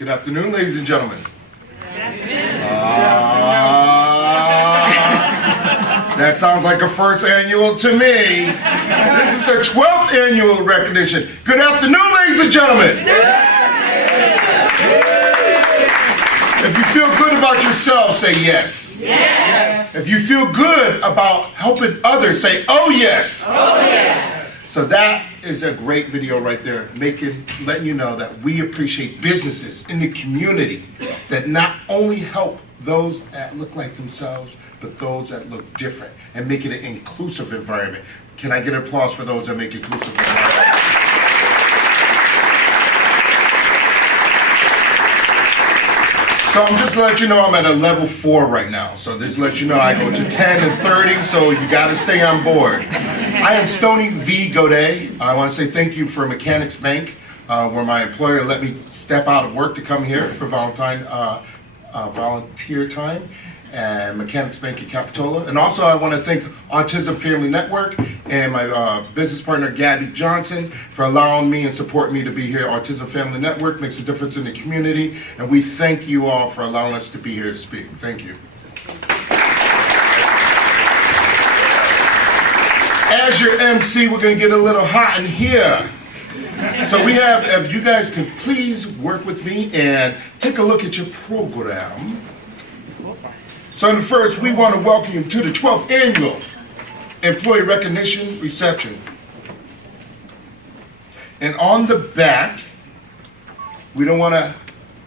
Good afternoon, ladies and gentlemen. Good afternoon. That sounds like a first annual to me. This is the 12th annual recognition. Good afternoon, ladies and gentlemen. If you feel good about yourself, say yes. Yes. If you feel good about helping others, say, oh yes. Oh yes. So that is a great video right there, letting you know that we appreciate businesses in the community that not only help those that look like themselves, but those that look different, and make it an inclusive environment. Can I get an applause for those that make inclusive environment? So I'm just letting you know I'm at a level 4 right now. So this lets you know I go to 10 and 30, so you got to stay on board. I am Stoney V. Godet. I want to say thank you for Mechanics Bank, where my employer let me step out of work to come here for volunteer time, and Mechanics Bank in Capitola. And also I want to thank Autism Family Network and my business partner Gabby Johnson for allowing me and supporting me to be here. Autism Family Network makes a difference in the community, and we thank you all for allowing us to be here to speak. Thank you. As your MC, we're going to get a little hot in here. So we have, if you guys could please work with me and take a look at your program. So first, we want to welcome you to the 12th Annual Employee Recognition Reception. And on the back, we don't want to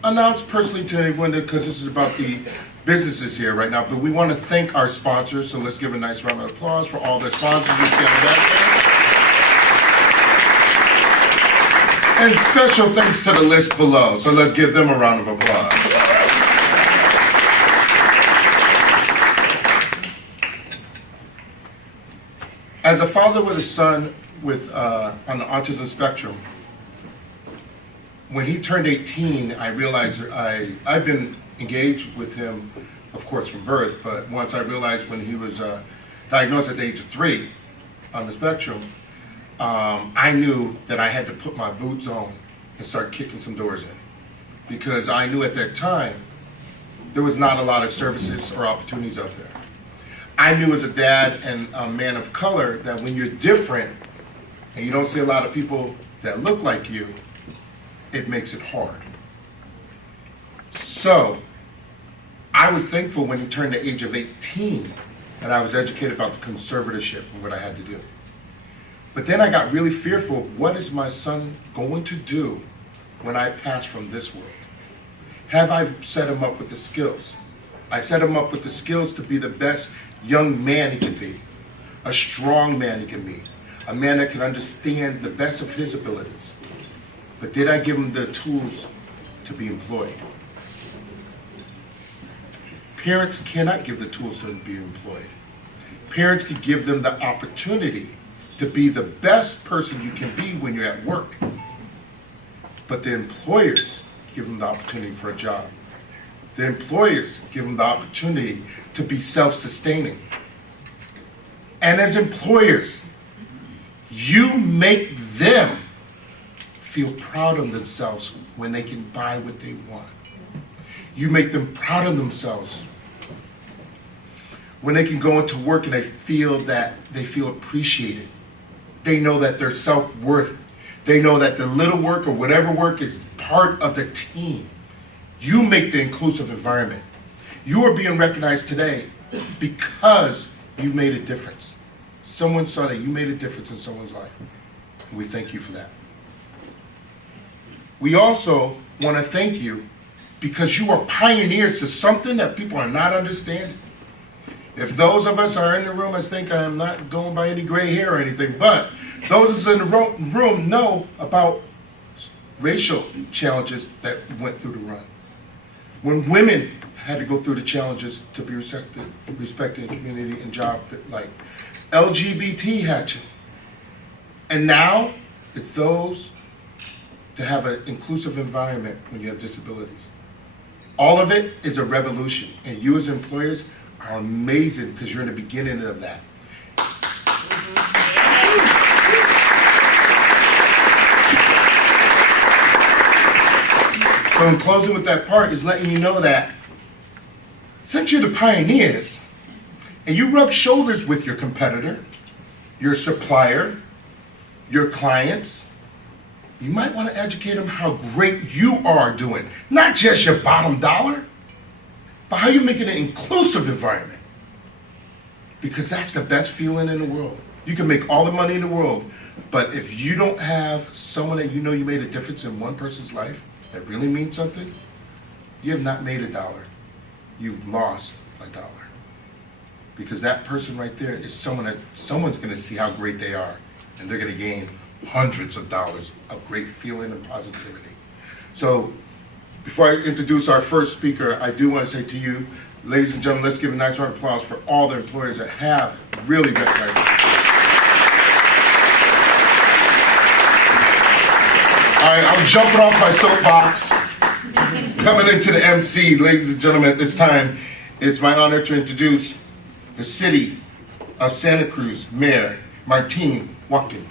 announce personally to anyone because this is about the businesses here right now, but we want to thank our sponsors, so let's give a nice round of applause for all the sponsors. And special thanks to the list below, so let's give them a round of applause. As a father with a son with on the autism spectrum, when he turned 18, I realized I've been engaged with him, of course, from birth, but once I realized when he was diagnosed at the age of 3 on the spectrum, I knew that I had to put my boots on and start kicking some doors in, because I knew at that time there was not a lot of services or opportunities out there. I knew as a dad and a man of color that when you're different and you don't see a lot of people that look like you, it makes it hard. So I was thankful when he turned the age of 18 and I was educated about the conservatorship and what I had to do. But then I got really fearful of what is my son going to do when I pass from this world? Have I set him up with the skills? I set him up with the skills to be the best young man he can be, a strong man he can be, a man that can understand the best of his abilities. But did I give him the tools to be employed? Parents cannot give the tools to be employed. Parents can give them the opportunity to be the best person you can be when you're at work. But the employers give them the opportunity for a job. The employers give them the opportunity to be self-sustaining. And as employers, you make them feel proud of themselves when they can buy what they want. You make them proud of themselves when they can go into work and they feel appreciated. They know that their self-worth. They know that the little work or whatever work is part of the team. You make the inclusive environment. You are being recognized today because you made a difference. Someone saw that you made a difference in someone's life. And we thank you for that. We also want to thank you because you are pioneers to something that people are not understanding. If those of us are in the room, I think I'm not going by any gray hair or anything, but those of us in the room know about racial challenges that went through the run. When women had to go through the challenges to be respected in the community and job, like LGBT had to. And now it's those to have an inclusive environment when you have disabilities. All of it is a revolution, and you as employers are amazing because you're in the beginning of that. So So in closing with that part is letting you know that since you're the pioneers and you rub shoulders with your competitor, your supplier, your clients, you might want to educate them how great you are doing. Not just your bottom dollar, but how you make it an inclusive environment. Because that's the best feeling in the world. You can make all the money in the world, but if you don't have someone that you know you made a difference in one person's life that really means something, you have not made a dollar. You've lost a dollar. Because that person right there is someone that someone's going to see how great they are, and they're going to gain hundreds of dollars of great feeling and positivity. So before I introduce our first speaker, I do want to say to you, ladies and gentlemen, let's give a nice round of applause for all the employers that have really recognized it. All right, I'm jumping off my soapbox, coming into the MC. Ladies and gentlemen, at this time, it's my honor to introduce the City of Santa Cruz Mayor, Martin Watkins.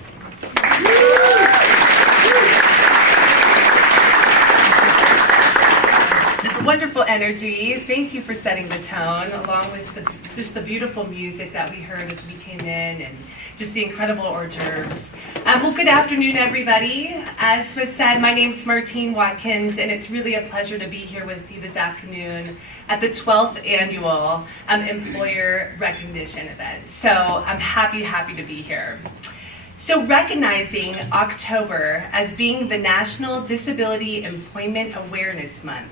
Wonderful energy. Thank you for setting the tone, along with just the beautiful music that we heard as we came in, and just the incredible hors d'oeuvres. Well, good afternoon, everybody. As was said, my name's Martine Watkins, and it's really a pleasure to be here with you this afternoon at the 12th annual Employer Recognition event. So I'm happy to be here. So recognizing October as being the National Disability Employment Awareness Month,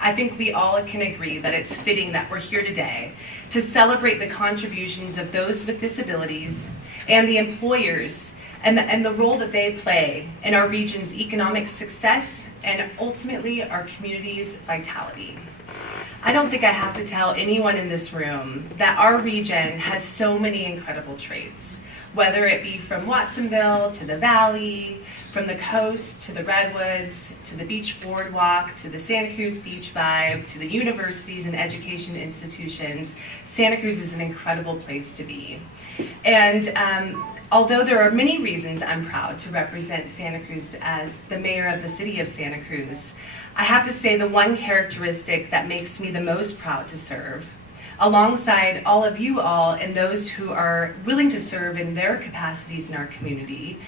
I think we all can agree that it's fitting that we're here today to celebrate the contributions of those with disabilities and the employers and the role that they play in our region's economic success and ultimately our community's vitality. I don't think I have to tell anyone in this room that our region has so many incredible traits, whether it be from Watsonville to the Valley, from the coast to the Redwoods, to the Beach Boardwalk, to the Santa Cruz Beach Vibe, to the universities and education institutions. Santa Cruz is an incredible place to be. And although there are many reasons I'm proud to represent Santa Cruz as the mayor of the city of Santa Cruz, I have to say the one characteristic that makes me the most proud to serve, alongside all of you all and those who are willing to serve in their capacities in our community,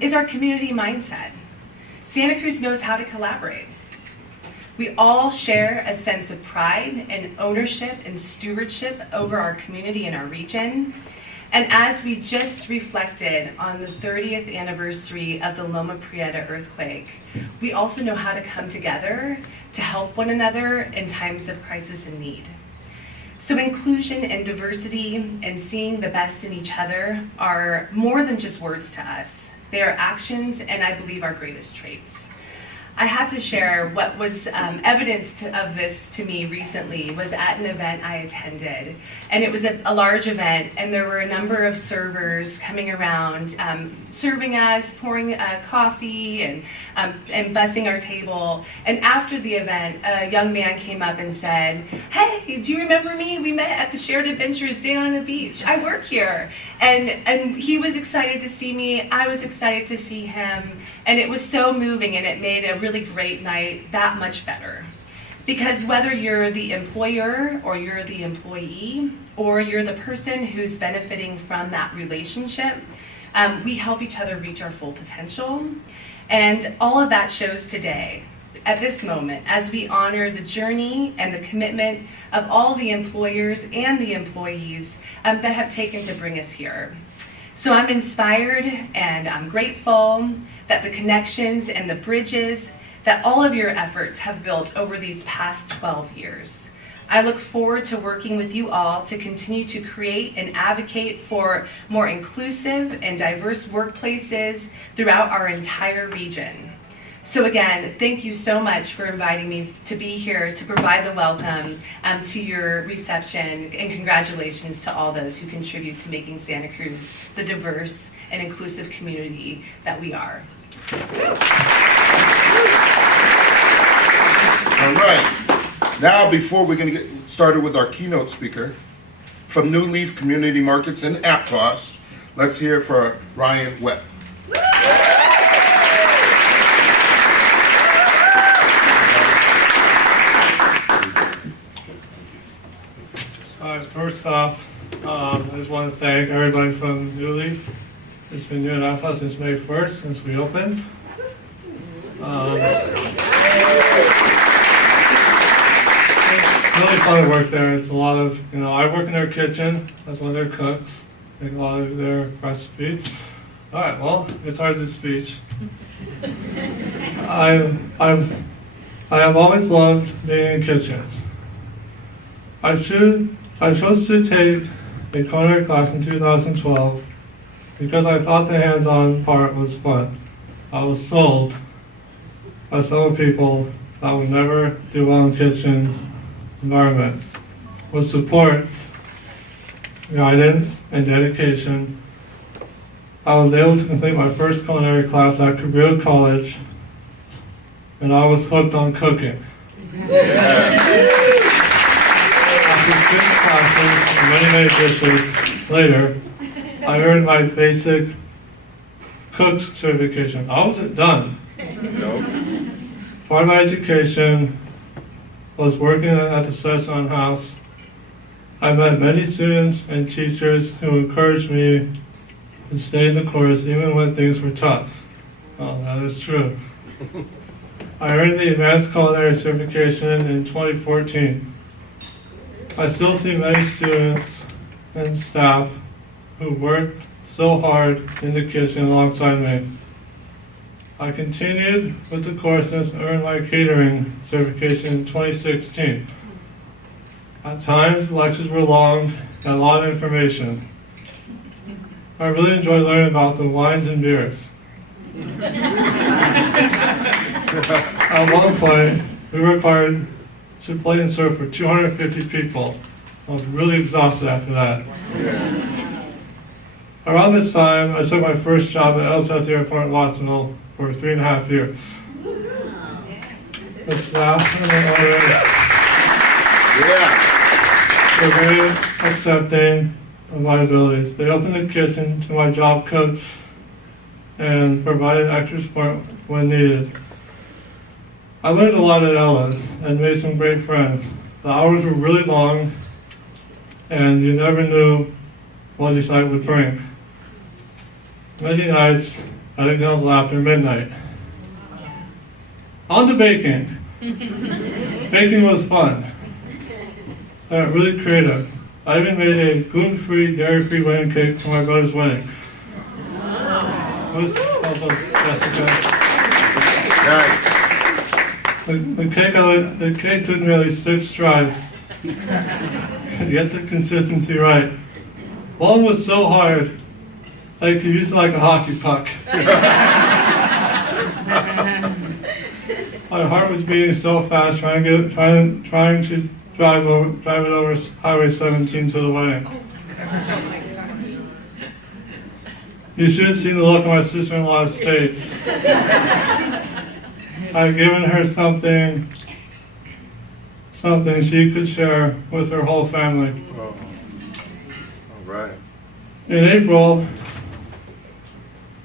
is our community mindset. Santa Cruz knows how to collaborate. We all share a sense of pride and ownership and stewardship over our community and our region. And as we just reflected on the 30th anniversary of the Loma Prieta earthquake, we also know how to come together to help one another in times of crisis and need. So inclusion and diversity and seeing the best in each other are more than just words to us. They are actions, and I believe our greatest traits. I have to share what was evidence of this to me recently was at an event I attended. And it was a large event, and there were a number of servers coming around, serving us, pouring coffee, and bussing our table. And after the event, a young man came up and said, "Hey, do you remember me? We met at the Shared Adventures Day on the Beach. I work here." And he was excited to see me. I was excited to see him. And it was so moving, and it made a really great night that much better. Because whether you're the employer or you're the employee or you're the person who's benefiting from that relationship, we help each other reach our full potential. And all of that shows today, at this moment, as we honor the journey and the commitment of all the employers and the employees that have taken to bring us here. So I'm inspired and I'm grateful that the connections and the bridges that all of your efforts have built over these past 12 years. I look forward to working with you all to continue to create and advocate for more inclusive and diverse workplaces throughout our entire region. So again, thank you so much for inviting me to be here to provide the welcome to your reception, and congratulations to all those who contribute to making Santa Cruz the diverse and inclusive community that we are. All right. Now, before we're going to get started with our keynote speaker from New Leaf Community Markets in Aptos, let's hear for Ryan Webb. first off, I just want to thank everybody from New Leaf. It's been near enough since May 1st, since we opened. Really fun to work there. It's a lot of, I work in their kitchen as one of their cooks, make a lot of their recipes. All right, well, it's hard to speech. I have always loved being in kitchens. I chose to take a culinary class in 2012 because I thought the hands-on part was fun. I was sold by some people that would never do well in kitchen environment. With support, guidance, and dedication, I was able to complete my first culinary class at Cruz College, and I was hooked on cooking. After 6 classes and many dishes later, I earned my basic cook certification. I wasn't done. Part of my education was working at the Session House. I met many students and teachers who encouraged me to stay in the course even when things were tough. Oh, that is true. I earned the Advanced Culinary Certification in 2014. I still see many students and staff who work so hard in the kitchen alongside me. I continued with the courses and earned my catering certification in 2016. At times, lectures were long and a lot of information. I really enjoyed learning about the wines and beers. At one point, we were required to plate and serve for 250 people. I was really exhausted after that. Around this time, I took my first job at LSAT Airport in Watsonville for 3.5 years. The staff and the owners were very accepting of my abilities. They opened the kitchen to my job coach and provided extra support when needed. I learned a lot at Ellis and made some great friends. The hours were really long, and you never knew what each night would bring. Many nights, I didn't go until after midnight. On to baking. Baking was fun. Really creative. I even made a gluten-free, dairy-free wedding cake for my brother's wedding. Jessica. Nice. The cake took nearly 6 tries to get the consistency right. One was so hard, I could use it like a hockey puck. My heart was beating so fast trying to drive it over Highway 17 to the wedding. You should have seen the look on my sister-in-law's face. I've given her something she could share with her whole family. Oh. All right. In April,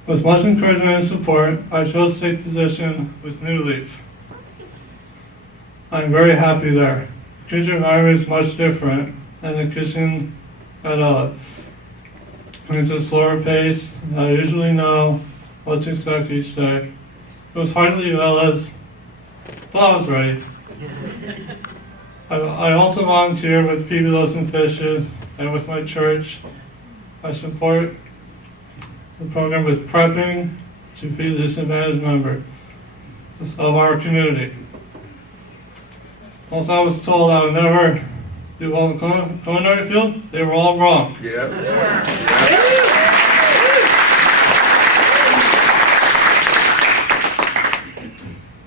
with much encouragement and support, I chose to take position with New Leaf. I'm very happy there. The kitchen environment is much different than the kitchen at Ella. It's a slower pace, and I usually know what to expect each day. It was hard to leave Ella's, but I was ready. I also volunteer with PB and Fishes and with my church. I support the program with prepping to feed the disadvantaged members of our community. Once I was told I would never do well in the culinary field, they were all wrong.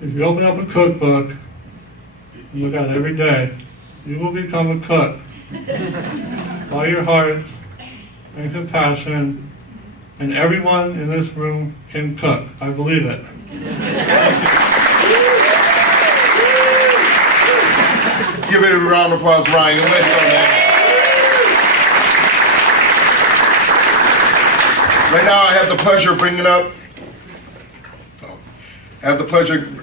If you open up a cookbook and look at it every day, you will become a cook. By your heart and compassion, and everyone in this room can cook. I believe it. Give it a round of applause, Ryan. Let's go, man. Right now, I have the pleasure of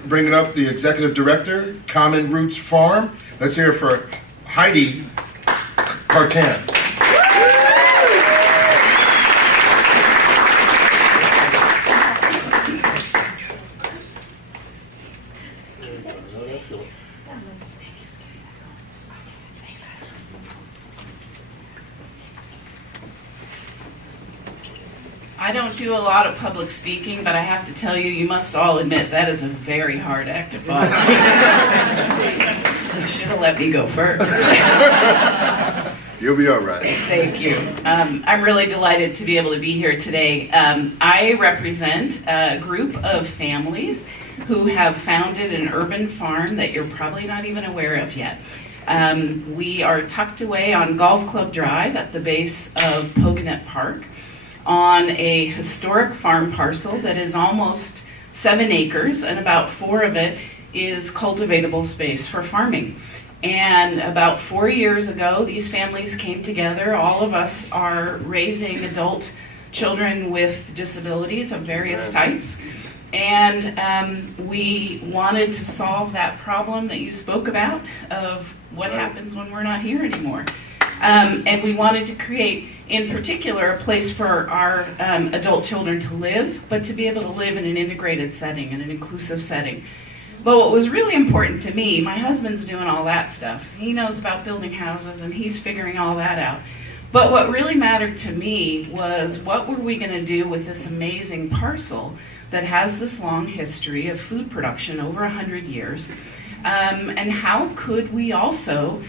bringing up the executive director, Common Roots Farm. Let's hear it for Heidi Cartan. I don't do a lot of public speaking, but I have to tell you, you must all admit that is a very hard act to follow. You should have let me go first. You'll be all right. Thank you. I'm really delighted to be able to be here today. I represent a group of families who have founded an urban farm that you're probably not even aware of yet. We are tucked away on Golf Club Drive at the base of Poganet Park on a historic farm parcel that is almost 7 acres, and about 4 of it is cultivatable space for farming. And about 4 years ago, these families came together. All of us are raising adult children with disabilities of various types. And we wanted to solve that problem that you spoke about of what happens when we're not here anymore. And we wanted to create, in particular, a place for our adult children to live, but to be able to live in an integrated setting, in an inclusive setting. But what was really important to me, my husband's doing all that stuff. He knows about building houses and he's figuring all that out. But what really mattered to me was, what were we going to do with this amazing parcel that has this long history of food production, over 100 years, and how could we also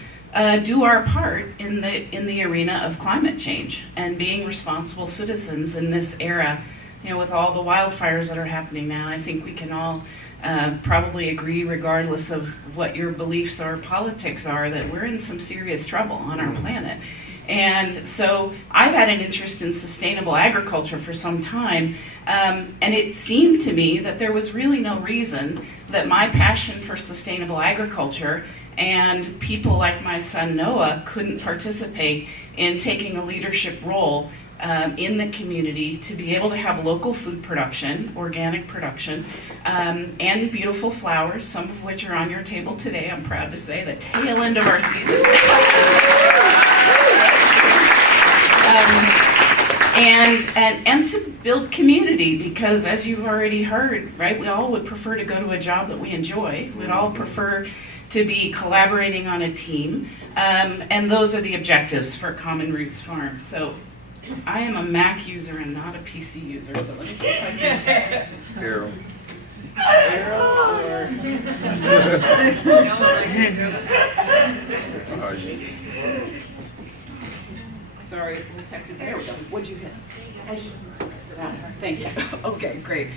do our part in the arena of climate change and being responsible citizens in this era. You know, with all the wildfires that are happening now, I think we can all probably agree, regardless of what your beliefs or politics are, that we're in some serious trouble on our planet. And so I've had an interest in sustainable agriculture for some time, and it seemed to me that there was really no reason that my passion for sustainable agriculture and people like my son Noah couldn't participate in taking a leadership role in the community to be able to have local food production, organic production, and beautiful flowers, some of which are on your table today. I'm proud to say, the tail end of our season. And to build community, because as you've already heard, right, we all would prefer to go to a job that we enjoy. We'd all prefer to be collaborating on a team, and those are the objectives for Common Roots Farm. So I am a Mac user and not a PC user, so let me see if I can. Arrow. Sorry, there we go. What'd you hit? Thank you. Okay, great.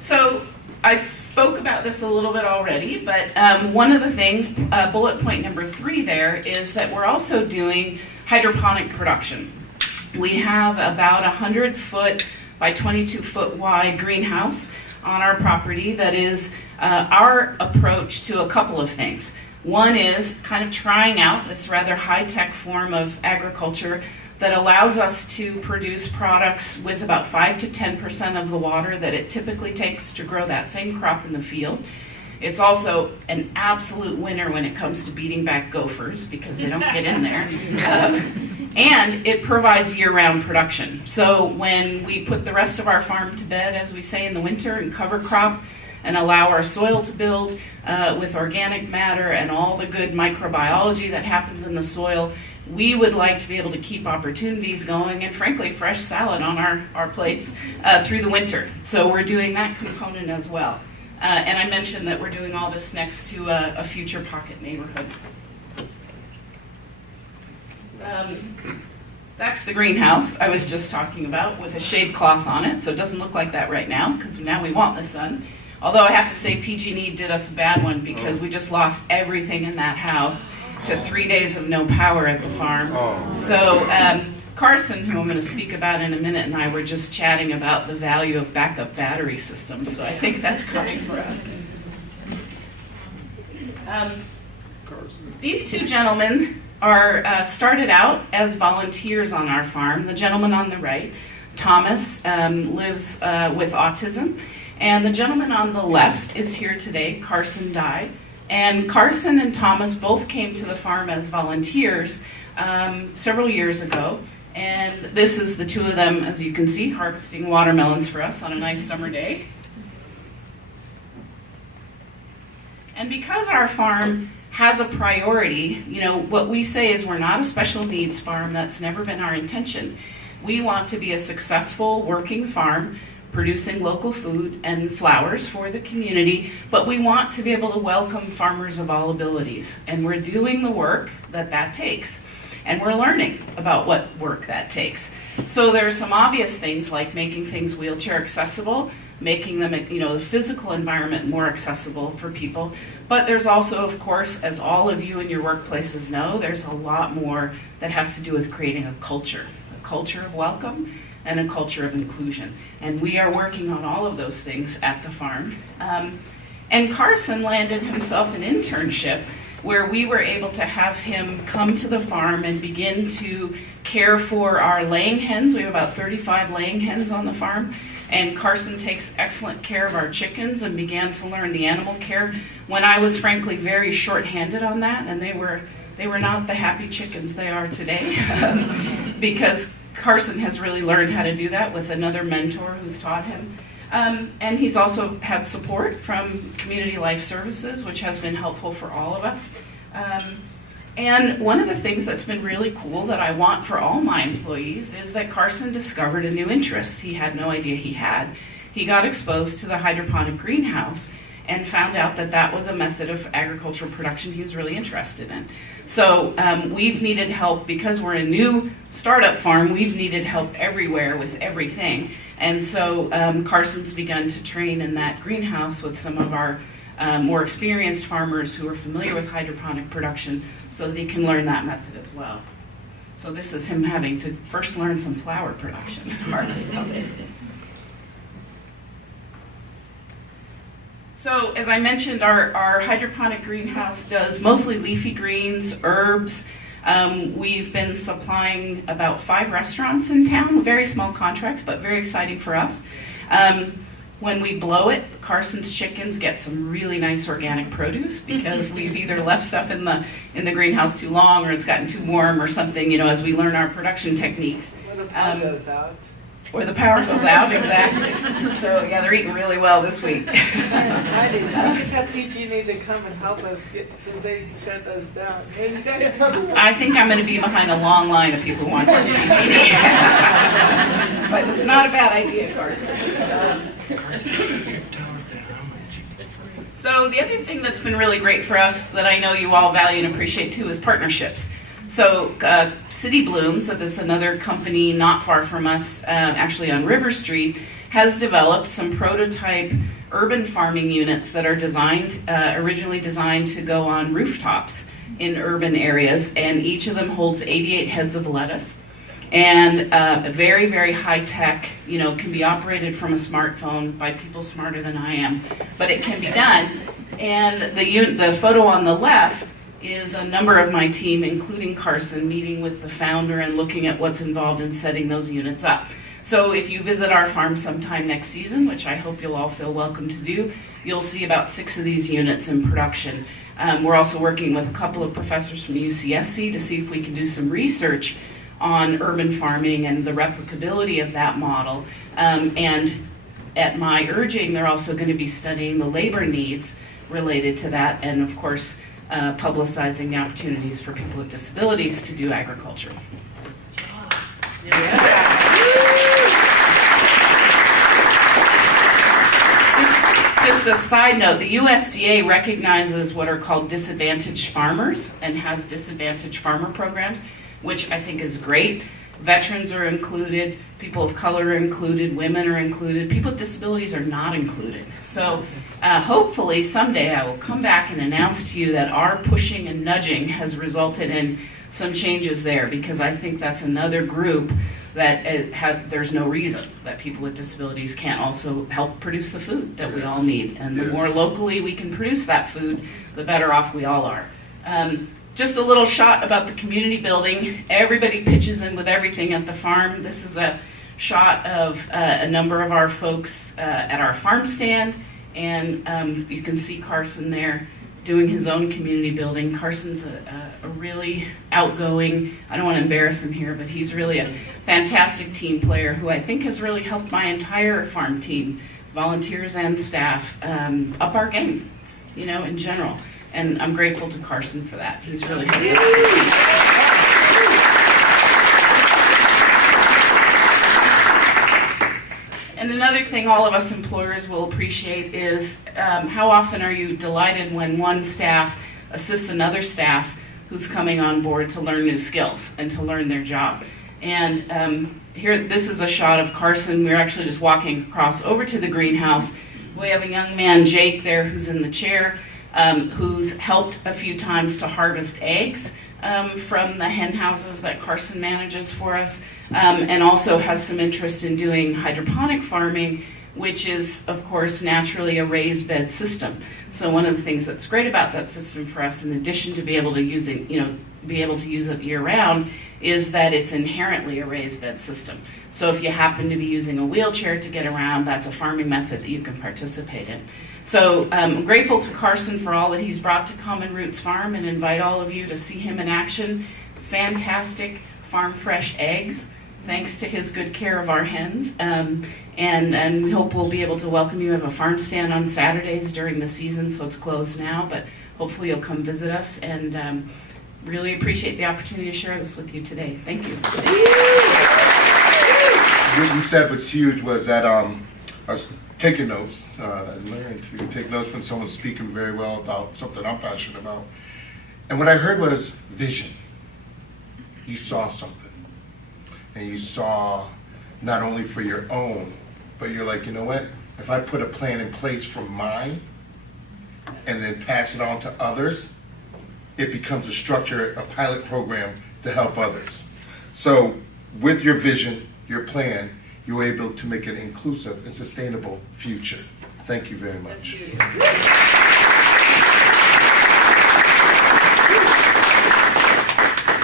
So I spoke about this a little bit already, but one of the things, bullet point number 3 there, is that we're also doing hydroponic production. We have about 100-foot by 22-foot wide greenhouse on our property that is our approach to a couple of things. One is kind of trying out this rather high-tech form of agriculture that allows us to produce products with about 5 to 10% of the water that it typically takes to grow that same crop in the field. It's also an absolute winner when it comes to beating back gophers because they don't get in there. And it provides year-round production. So when we put the rest of our farm to bed, as we say in the winter, and cover crop and allow our soil to build with organic matter and all the good microbiology that happens in the soil, we would like to be able to keep opportunities going and, frankly, fresh salad on our plates through the winter. So we're doing that component as well. And I mentioned that we're doing all this next to a future pocket neighborhood. That's the greenhouse I was just talking about with a shade cloth on it, so it doesn't look like that right now because now we want the sun. Although I have to say PG&E did us a bad one because we just lost everything in that house to 3 days of no power at the farm. So Carson, who I'm going to speak about in a minute, and I were just chatting about the value of backup battery systems, so I think that's coming for us. These two gentlemen are started out as volunteers on our farm. The gentleman on the right, Thomas, lives with autism, and the gentleman on the left is here today, Carson Dye, And Carson and Thomas both came to the farm as volunteers several years ago. And this is the two of them, as you can see, harvesting watermelons for us on a nice summer day. And because our farm has a priority, you know, what we say is we're not a special needs farm. That's never been our intention. We want to be a successful working farm producing local food and flowers for the community, but we want to be able to welcome farmers of all abilities. And we're doing the work that takes. And we're learning about what work that takes. So there are some obvious things like making things wheelchair accessible, making them, you know, the physical environment more accessible for people. But there's also, of course, as all of you in your workplaces know, there's a lot more that has to do with creating a culture of welcome and a culture of inclusion. And we are working on all of those things at the farm. And Carson landed himself an internship where we were able to have him come to the farm and begin to care for our laying hens. We have about 35 laying hens on the farm. And Carson takes excellent care of our chickens and began to learn the animal care when I was frankly very short-handed on that, and they were not the happy chickens they are today because Carson has really learned how to do that with another mentor who's taught him. And he's also had support from Community Life Services, which has been helpful for all of us. And one of the things that's been really cool that I want for all my employees is that Carson discovered a new interest he had no idea he had. He got exposed to the hydroponic greenhouse and found out that that was a method of agricultural production he was really interested in. So we've needed help because we're a new startup farm. We've needed help everywhere with everything. And so Carson's begun to train in that greenhouse with some of our more experienced farmers who are familiar with hydroponic production so they can learn that method as well. So this is him having to first learn some flower production and harvest it. So as I mentioned, our hydroponic greenhouse does mostly leafy greens, herbs. We've been supplying about 5 restaurants in town, very small contracts, but very exciting for us. When we blow it, Carson's chickens get some really nice organic produce because we've either left stuff in the greenhouse too long or it's gotten too warm or something, you know, as we learn our production techniques. When the power goes out. Or the power goes out, exactly. So yeah, they're eating really well this week. I should have PG&E to come and help us since they shut us down. I think I'm going to be behind a long line of people who want to touch PG&E. But it's not a bad idea, Carson. So the other thing that's been really great for us that I know you all value and appreciate too is partnerships. So City Blooms, that is another company not far from us, actually on River Street, has developed some prototype urban farming units that are designed, originally designed to go on rooftops in urban areas, and each of them holds 88 heads of lettuce. And very, very high tech, you know, can be operated from a smartphone by people smarter than I am, but it can be done. And the photo on the left is a number of my team, including Carson, meeting with the founder and looking at what's involved in setting those units up. So if you visit our farm sometime next season, which I hope you'll all feel welcome to do, you'll see about 6 of these units in production. We're also working with a couple of professors from UCSC to see if we can do some research on urban farming and the replicability of that model. And at my urging, they're also going to be studying the labor needs related to that, and of course, publicizing the opportunities for people with disabilities to do agriculture. Just a side note, the USDA recognizes what are called disadvantaged farmers and has disadvantaged farmer programs, which I think is great. Veterans are included, people of color are included, women are included, people with disabilities are not included. So hopefully someday I will come back and announce to you that our pushing and nudging has resulted in some changes there, because I think that's another group that there's no reason that people with disabilities can't also help produce the food that we all need. And the more locally we can produce that food, the better off we all are. Just a little shot about the community building. Everybody pitches in with everything at the farm. This is a shot of a number of our folks at our farm stand, and you can see Carson there doing his own community building. Carson's a really outgoing, I don't want to embarrass him here, but he's really a fantastic team player who I think has really helped my entire farm team, volunteers and staff, up our game, you know, in general. And I'm grateful to Carson for that. He's really helped us. And another thing all of us employers will appreciate is how often are you delighted when one staff assists another staff who's coming on board to learn new skills and to learn their job. And here, this is a shot of Carson. We're actually just walking across over to the greenhouse. We have a young man, Jake, there who's in the chair, who's helped a few times to harvest eggs from the hen houses that Carson manages for us. And also has some interest in doing hydroponic farming, which is, of course, naturally a raised bed system. So one of the things that's great about that system for us, in addition to be able to use it, year-round, is that it's inherently a raised bed system. So if you happen to be using a wheelchair to get around, that's a farming method that you can participate in. So I'm grateful to Carson for all that he's brought to Common Roots Farm, and invite all of you to see him in action. Fantastic farm fresh eggs, thanks to his good care of our hens. And we hope we'll be able to welcome you. We have a farm stand on Saturdays during the season, so it's closed now, but hopefully you'll come visit us, and really appreciate the opportunity to share this with you today. Thank you. What you said was huge, was that I was taking notes. I learned to take notes when someone's speaking very well about something I'm passionate about. And what I heard was vision. You saw something. And you saw not only for your own, but you're like, you know what? If I put a plan in place for mine and then pass it on to others, it becomes a structure, a pilot program to help others. So with your vision, your plan, you're able to make an inclusive and sustainable future. Thank you very much.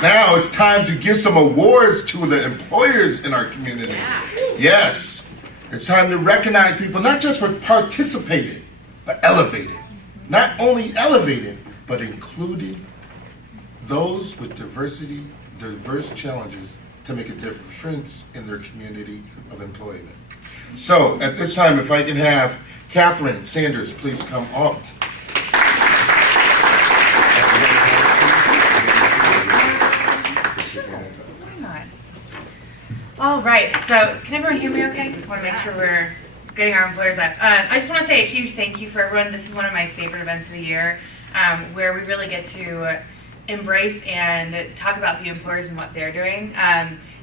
Now it's time to give some awards to the employers in our community. Yeah. Yes, it's time to recognize people not just for participating, but elevating. Not only elevating, but including those with diverse challenges to make a difference in their community of employment. So at this time, if I can have Catherine Sanders please come up. All right, so can everyone hear me okay? I want to make sure we're getting our employers up. I just want to say a huge thank you for everyone. This is one of my favorite events of the year, where we really get to embrace and talk about the employers and what they're doing.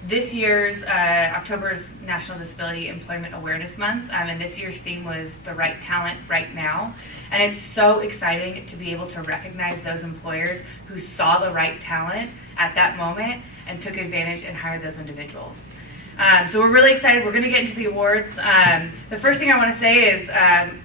This year's, October's National Disability Employment Awareness Month, and this year's theme was the right talent right now. And it's so exciting to be able to recognize those employers who saw the right talent at that moment and took advantage and hired those individuals. So we're really excited. We're going to get into the awards. The first thing I want to say is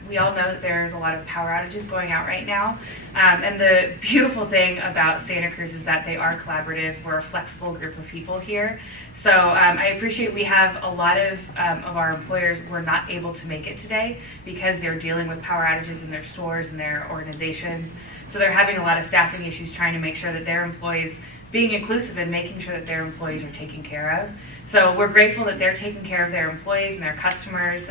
we all know that there's a lot of power outages going out right now. And the beautiful thing about Santa Cruz is that they are collaborative. We're a flexible group of people here. So I appreciate we have a lot of our employers were not able to make it today because they're dealing with power outages in their stores and their organizations. So they're having a lot of staffing issues trying to make sure that their employees, being inclusive and making sure that their employees are taken care of. So we're grateful that they're taking care of their employees and their customers.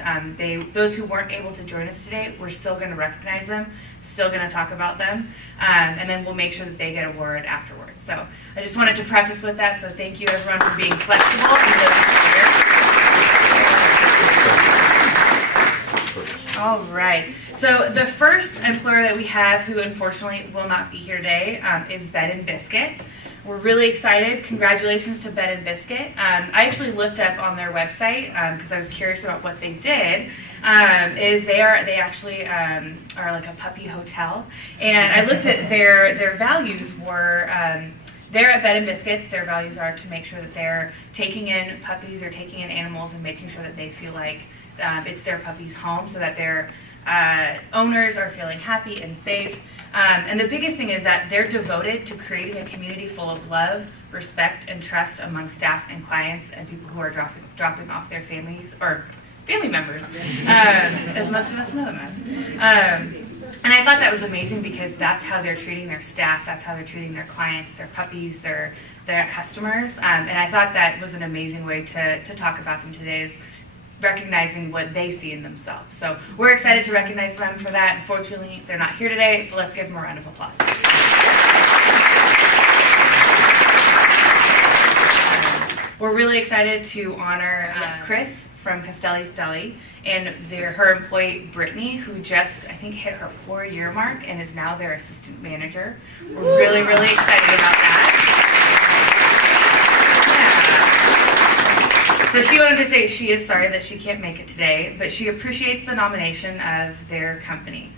Those who weren't able to join us today, we're still going to recognize them, still going to talk about them, and then we'll make sure that they get a word afterwards. So I just wanted to preface with that, so thank you everyone for being flexible and here. All right. So the first employer that we have who unfortunately will not be here today is Bed & Biscuit. We're really excited. Congratulations to Bed & Biscuit. I actually looked up on their website because I was curious about what they did. They actually are like a puppy hotel, and I looked at their values were. There at Bed & Biscuits, their values are to make sure that they're taking in puppies or taking in animals and making sure that they feel like it's their puppy's home, so that their owners are feeling happy and safe. And the biggest thing is that they're devoted to creating a community full of love, respect, and trust among staff and clients and people who are dropping off their families or family members, as most of us know them as. And I thought that was amazing because that's how they're treating their staff, that's how they're treating their clients, their puppies, their customers. And I thought that was an amazing way to talk about them today, is recognizing what they see in themselves. So we're excited to recognize them for that. Unfortunately, they're not here today, but let's give them a round of applause. We're really excited to honor Chris from Castelli's Deli and her employee Brittany, who just, I think, hit her 4-year mark and is now their assistant manager. We're really, really excited about that. Yeah. So she wanted to say she is sorry that she can't make it today, but she appreciates the nomination of their company.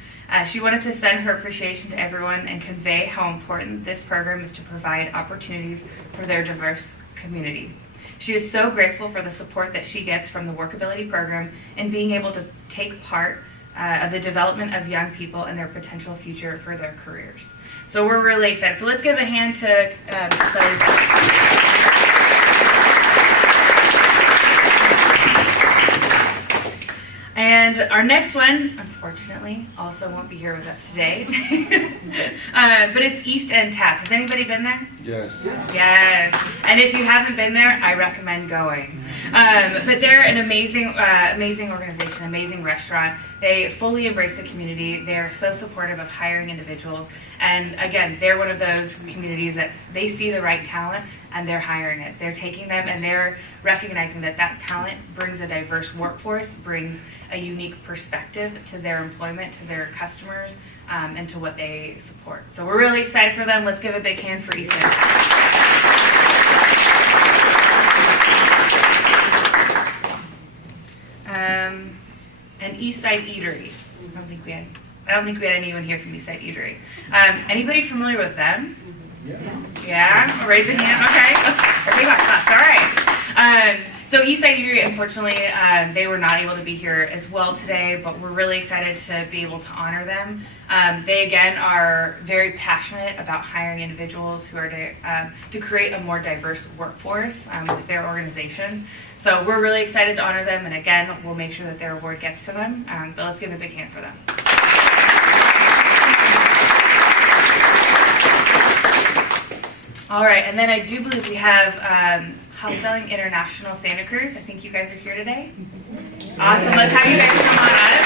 She wanted to send her appreciation to everyone and convey how important this program is to provide opportunities for their diverse community. She is so grateful for the support that she gets from the Workability program and being able to take part of the development of young people and their potential future for their careers. So we're really excited. So let's give a hand to And our next one, unfortunately, also won't be here with us today. But it's East End Tap. Has anybody been there? Yes. Yes. And if you haven't been there, I recommend going. But they're an amazing organization, amazing restaurant. They fully embrace the community. They're so supportive of hiring individuals. And again, they're one of those communities that they see the right talent and they're hiring it. They're taking them and they're recognizing that that talent brings a diverse workforce, brings a unique perspective to their employment, to their customers, and to what they support. So we're really excited for them. Let's give a big hand for East End. And Eastside Eatery. I don't think we had anyone here from Eastside Eatery. Anybody familiar with them? Yeah? Raise a hand. Okay. Everybody got claps. All right. So Eastside Eatery, unfortunately, they were not able to be here as well today, but we're really excited to be able to honor them. They, again, are very passionate about hiring individuals who are to create a more diverse workforce with their organization. So we're really excited to honor them, and again, we'll make sure that their award gets to them, but let's give a big hand for them. All right, and then I do believe we have House-Selling International Santa Cruz. I think you guys are here today. Awesome, let's have you guys come on up.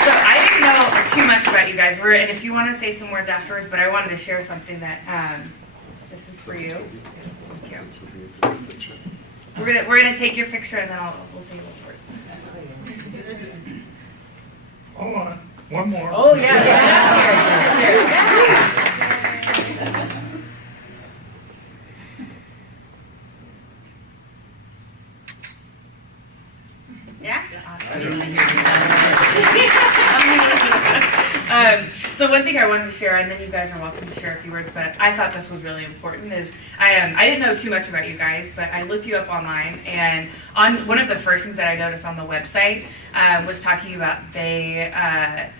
So I didn't know too much about you guys, and if you want to say some words afterwards, but I wanted to share something that, this is for you. Thank you. We're gonna take your picture and then we'll say little words. Hold on, one more. Oh yeah, here. Yeah? Awesome. So one thing I wanted to share, and then you guys are welcome to share a few words, but I thought this was really important, is I didn't know too much about you guys, but I looked you up online, and on one of the first things that I noticed on the website was talking about their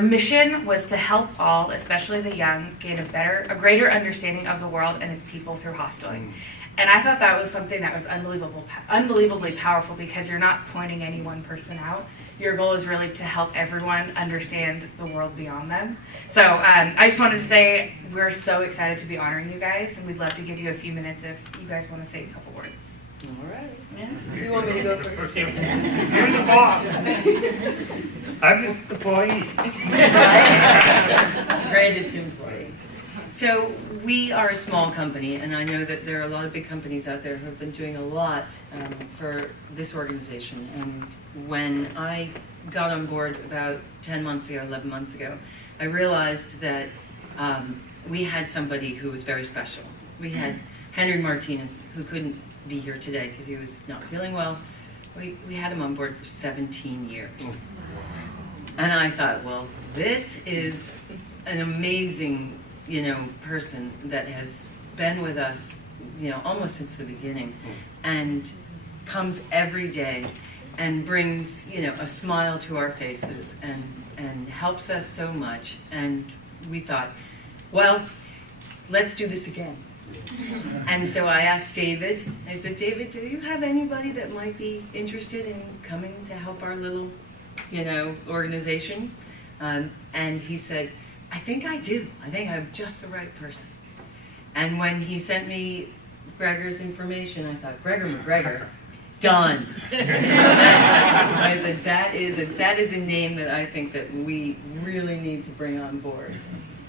mission was to help all, especially the young, gain a greater understanding of the world and its people through hosteling. And I thought that was something that was unbelievably powerful, because you're not pointing any one person out. Your goal is really to help everyone understand the world beyond them. So I just wanted to say we're so excited to be honoring you guys, and we'd love to give you a few minutes if you guys want to say a couple words. All right. Yeah. You want me to go first? You're the boss. I'm just the employee. Greatest employee. So we are a small company, and I know that there are a lot of big companies out there who have been doing a lot for this organization. And when I got on board about 10 months ago, 11 months ago, I realized that we had somebody who was very special. We had Henry Martinez, who couldn't be here today because he was not feeling well. We had him on board for 17 years. And I thought, well, this is an amazing, person that has been with us, almost since the beginning, and comes every day and brings, a smile to our faces and helps us so much. And we thought, well, let's do this again. And so I asked David, David, do you have anybody that might be interested in coming to help our little organization. And he said, I think I do. I think I'm just the right person. And when he sent me Gregor's information, I thought, Gregor McGregor, done. I said, that is a name that I think that we really need to bring on board.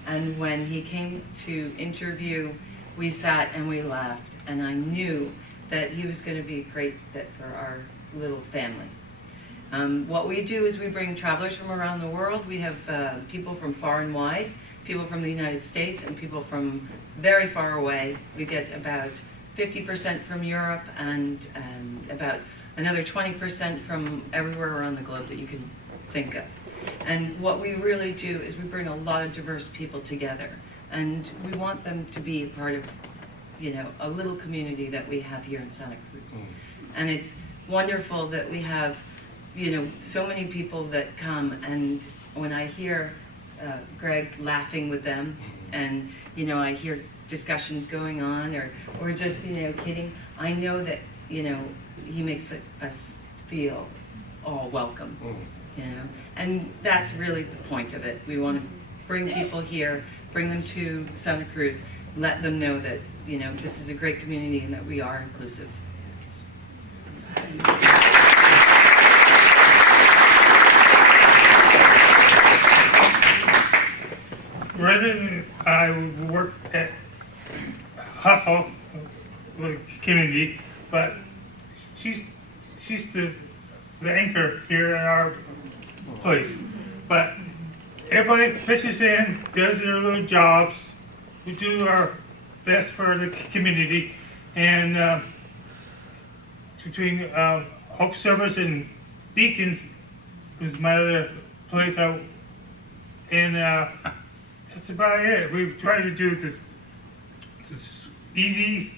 And when he came to interview, we sat and we laughed, and I knew that he was going to be a great fit for our little family. What we do is we bring travelers from around the world. We have people from far and wide, people from the United States, and people from very far away. We get about 50% from Europe and about another 20% from everywhere around the globe that you can think of. And what we really do is we bring a lot of diverse people together, and we want them to be a part of, a little community that we have here in Santa Cruz. And it's wonderful that we have, so many people that come, and when I hear Greg laughing with them, and I hear discussions going on, or just kidding, I know that he makes us feel all welcome. And that's really the point of it. We want to bring people here, bring them to Santa Cruz, let them know that this is a great community and that we are inclusive. Rather than I work at Hustle with community, but she's the anchor here in our place. But everybody pitches in, does their little jobs. We do our best for the community, and between Hope Service and Beacons is my other place out, and that's about it. We've tried to do this easy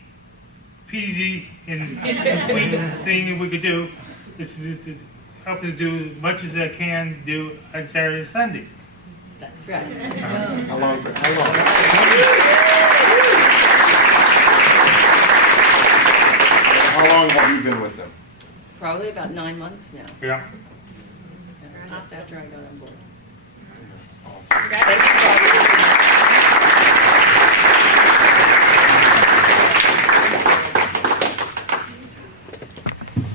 peasy and sweet thing that we could do. This is to help us do as much as I can do on Saturday and Sunday. That's right. How long have you been with them? Probably about 9 months now. Yeah. Just after I got on board.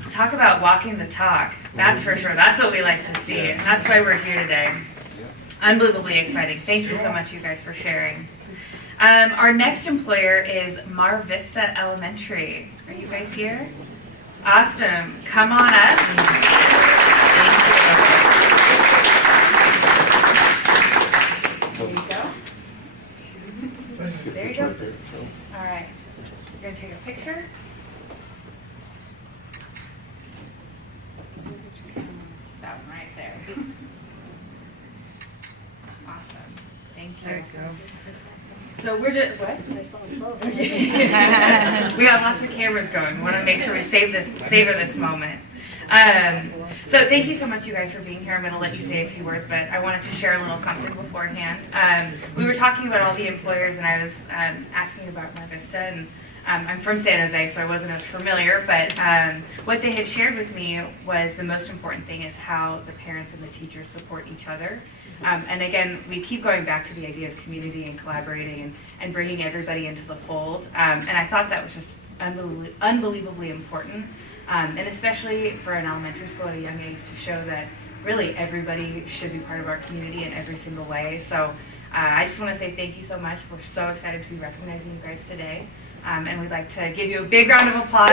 Talk about walking the talk. That's for sure. That's what we like to see. And that's why we're here today. Unbelievably exciting. Thank you so much, you guys, for sharing. Our next employer is Mar Vista Elementary. Are you guys here? Awesome. Come on up. There you go. There you go. All right. You're going to take a picture. That one right there. Awesome. Thank you. There you go. So we're just, what? We got lots of cameras going. We want to make sure we savor this moment. So thank you so much, you guys, for being here. I'm going to let you say a few words, but I wanted to share a little something beforehand. We were talking about all the employers, and I was asking about Mar Vista, and I'm from San Jose, so I wasn't as familiar, but what they had shared with me was the most important thing is how the parents and the teachers support each other. And again, we keep going back to the idea of community and collaborating and bringing everybody into the fold. And I thought that was just unbelievably important, and especially for an elementary school at a young age, to show that really everybody should be part of our community in every single way. So I just want to say thank you so much. We're so excited to be recognizing you guys today. And we'd like to give you a big round of applause.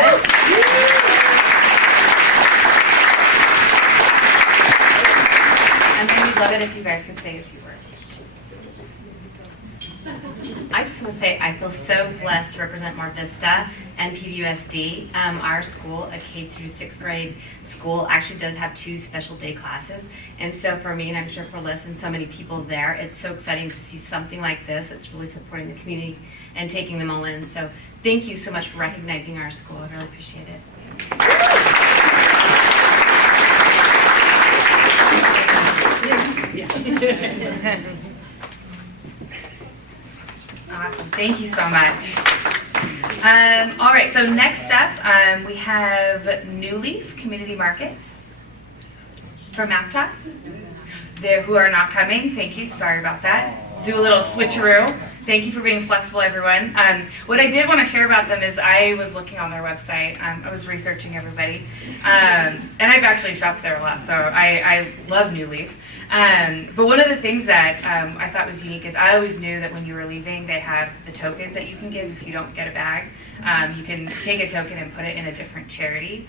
And then we'd love it if you guys could say a few words. I just want to say I feel so blessed to represent Mar Vista and PVUSD. Our school, a K through 6th grade school, actually does have 2 special day classes. And so for me, and I'm sure for Liz and so many people there, it's so exciting to see something like this. It's really supporting the community and taking them all in. So thank you so much for recognizing our school. I really appreciate it. Awesome. Thank you so much. All right, so next up, we have New Leaf Community Markets. from Aptos who are not coming. Thank you. Sorry about that. Do a little switcheroo. Thank you for being flexible, everyone. What I did want to share about them is I was looking on their website. I was researching everybody. And I've actually shopped there a lot, so I love New Leaf. But one of the things that I thought was unique is I always knew that when you were leaving, they have the tokens that you can give if you don't get a bag. You can take a token and put it in a different charity.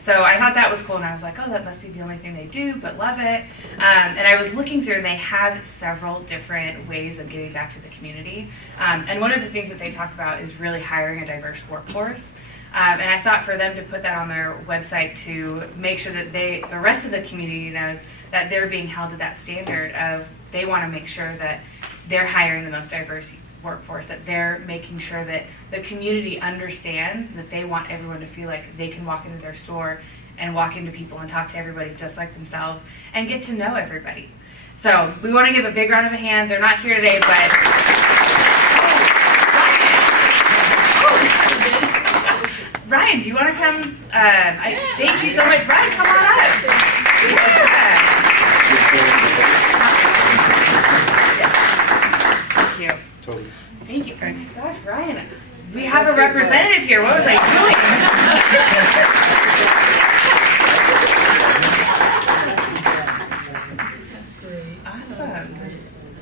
So I thought that was cool, and I was like, oh, that must be the only thing they do, but love it. And I was looking through, and they have several different ways of giving back to the community. And one of the things that they talk about is really hiring a diverse workforce. And I thought for them to put that on their website to make sure that the rest of the community knows that they're being held to that standard of they want to make sure that they're hiring the most diverse workforce, that they're making sure that the community understands that they want everyone to feel like they can walk into their store and walk into people and talk to everybody just like themselves and get to know everybody. So we want to give a big round of a hand. They're not here today, but Ryan, do you want to come? Thank you so much. Ryan, come on up. Yeah. Thank you. Totally. Thank you. Oh my gosh, Ryan, we have a representative here. What was I doing? Awesome.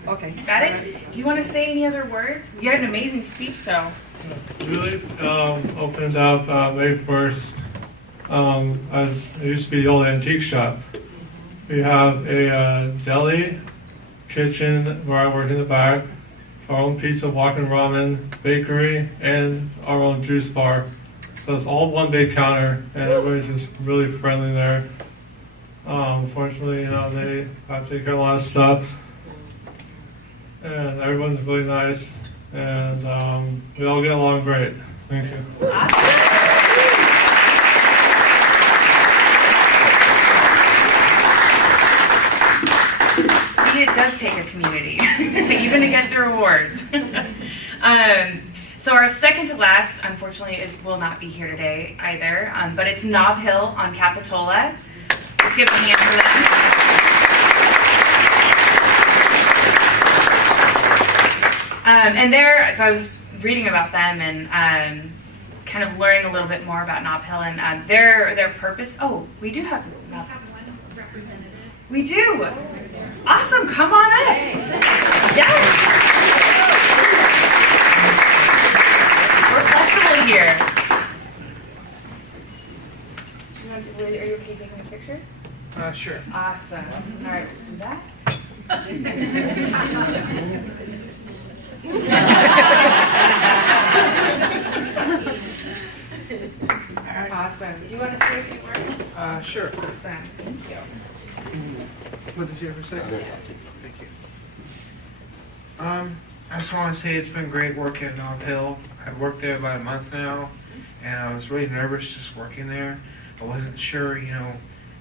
Okay. Got it? Do you want to say any other words? You had an amazing speech, so. Really opened up May 1st as it used to be the old antique shop. We have a deli, kitchen where I work in the back, our own pizza, walk-in ramen, bakery, and our own juice bar. So it's all one big counter, and everybody's just really friendly there. Fortunately, they have to take care of a lot of stuff, and everyone's really nice, and we all get along great. Thank you. See, it does take a community, even to get the rewards. So our second to last, unfortunately, will not be here today either, but it's Nob Hill on Capitola. Let's give a hand for them. So I was reading about them and kind of learning a little bit more about Nob Hill and their purpose. Oh, we do have Nob. We do. Awesome. Come on up. Yes. We're flexible here. Are you okay taking a picture? Sure. Awesome. All right, do that. Awesome. Do you want to say a few words? Sure. Awesome. Thank you. Put this here for a second. Thank you. I just want to say it's been great working at Nob Hill. I've worked there about a month now, and I was really nervous just working there. I wasn't sure,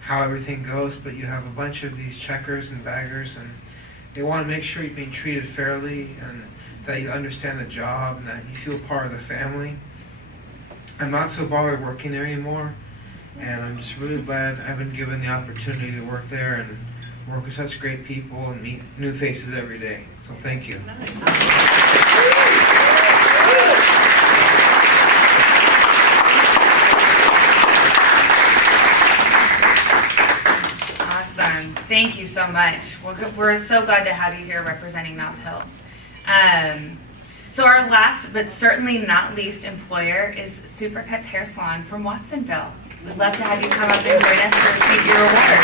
how everything goes, but you have a bunch of these checkers and baggers, and they want to make sure you're being treated fairly and that you understand the job and that you feel part of the family. I'm not so bothered working there anymore, and I'm just really glad I've been given the opportunity to work there and work with such great people and meet new faces every day. So thank you. Awesome. Thank you so much. We're so glad to have you here representing Nob Hill. So our last, but certainly not least employer is Supercuts Hair Salon from Watsonville. We'd love to have you come up and join us to receive your award.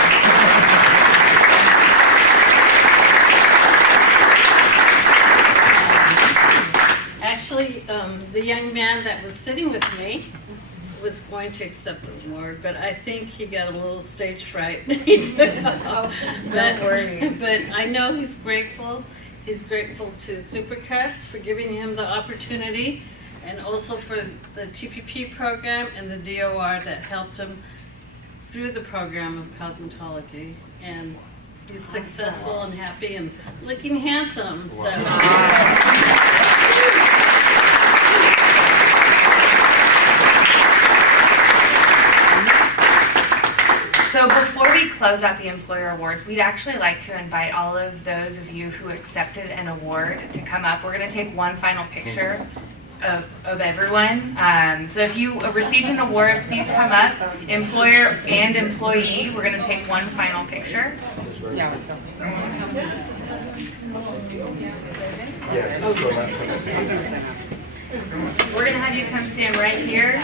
Actually, the young man that was sitting with me was going to accept the award, but I think he got a little stage fright. He took off. No worries. But I know he's grateful. He's grateful to Supercuts for giving him the opportunity, and also for the TPP program and the DOR that helped him through the program of cosmetology. And he's successful and happy and looking handsome. So before we close out the employer awards, we'd actually like to invite all of those of you who accepted an award to come up. We're going to take one final picture of everyone. So if you received an award, please come up. Employer and employee, we're going to take one final picture. We're going to have you come stand right here.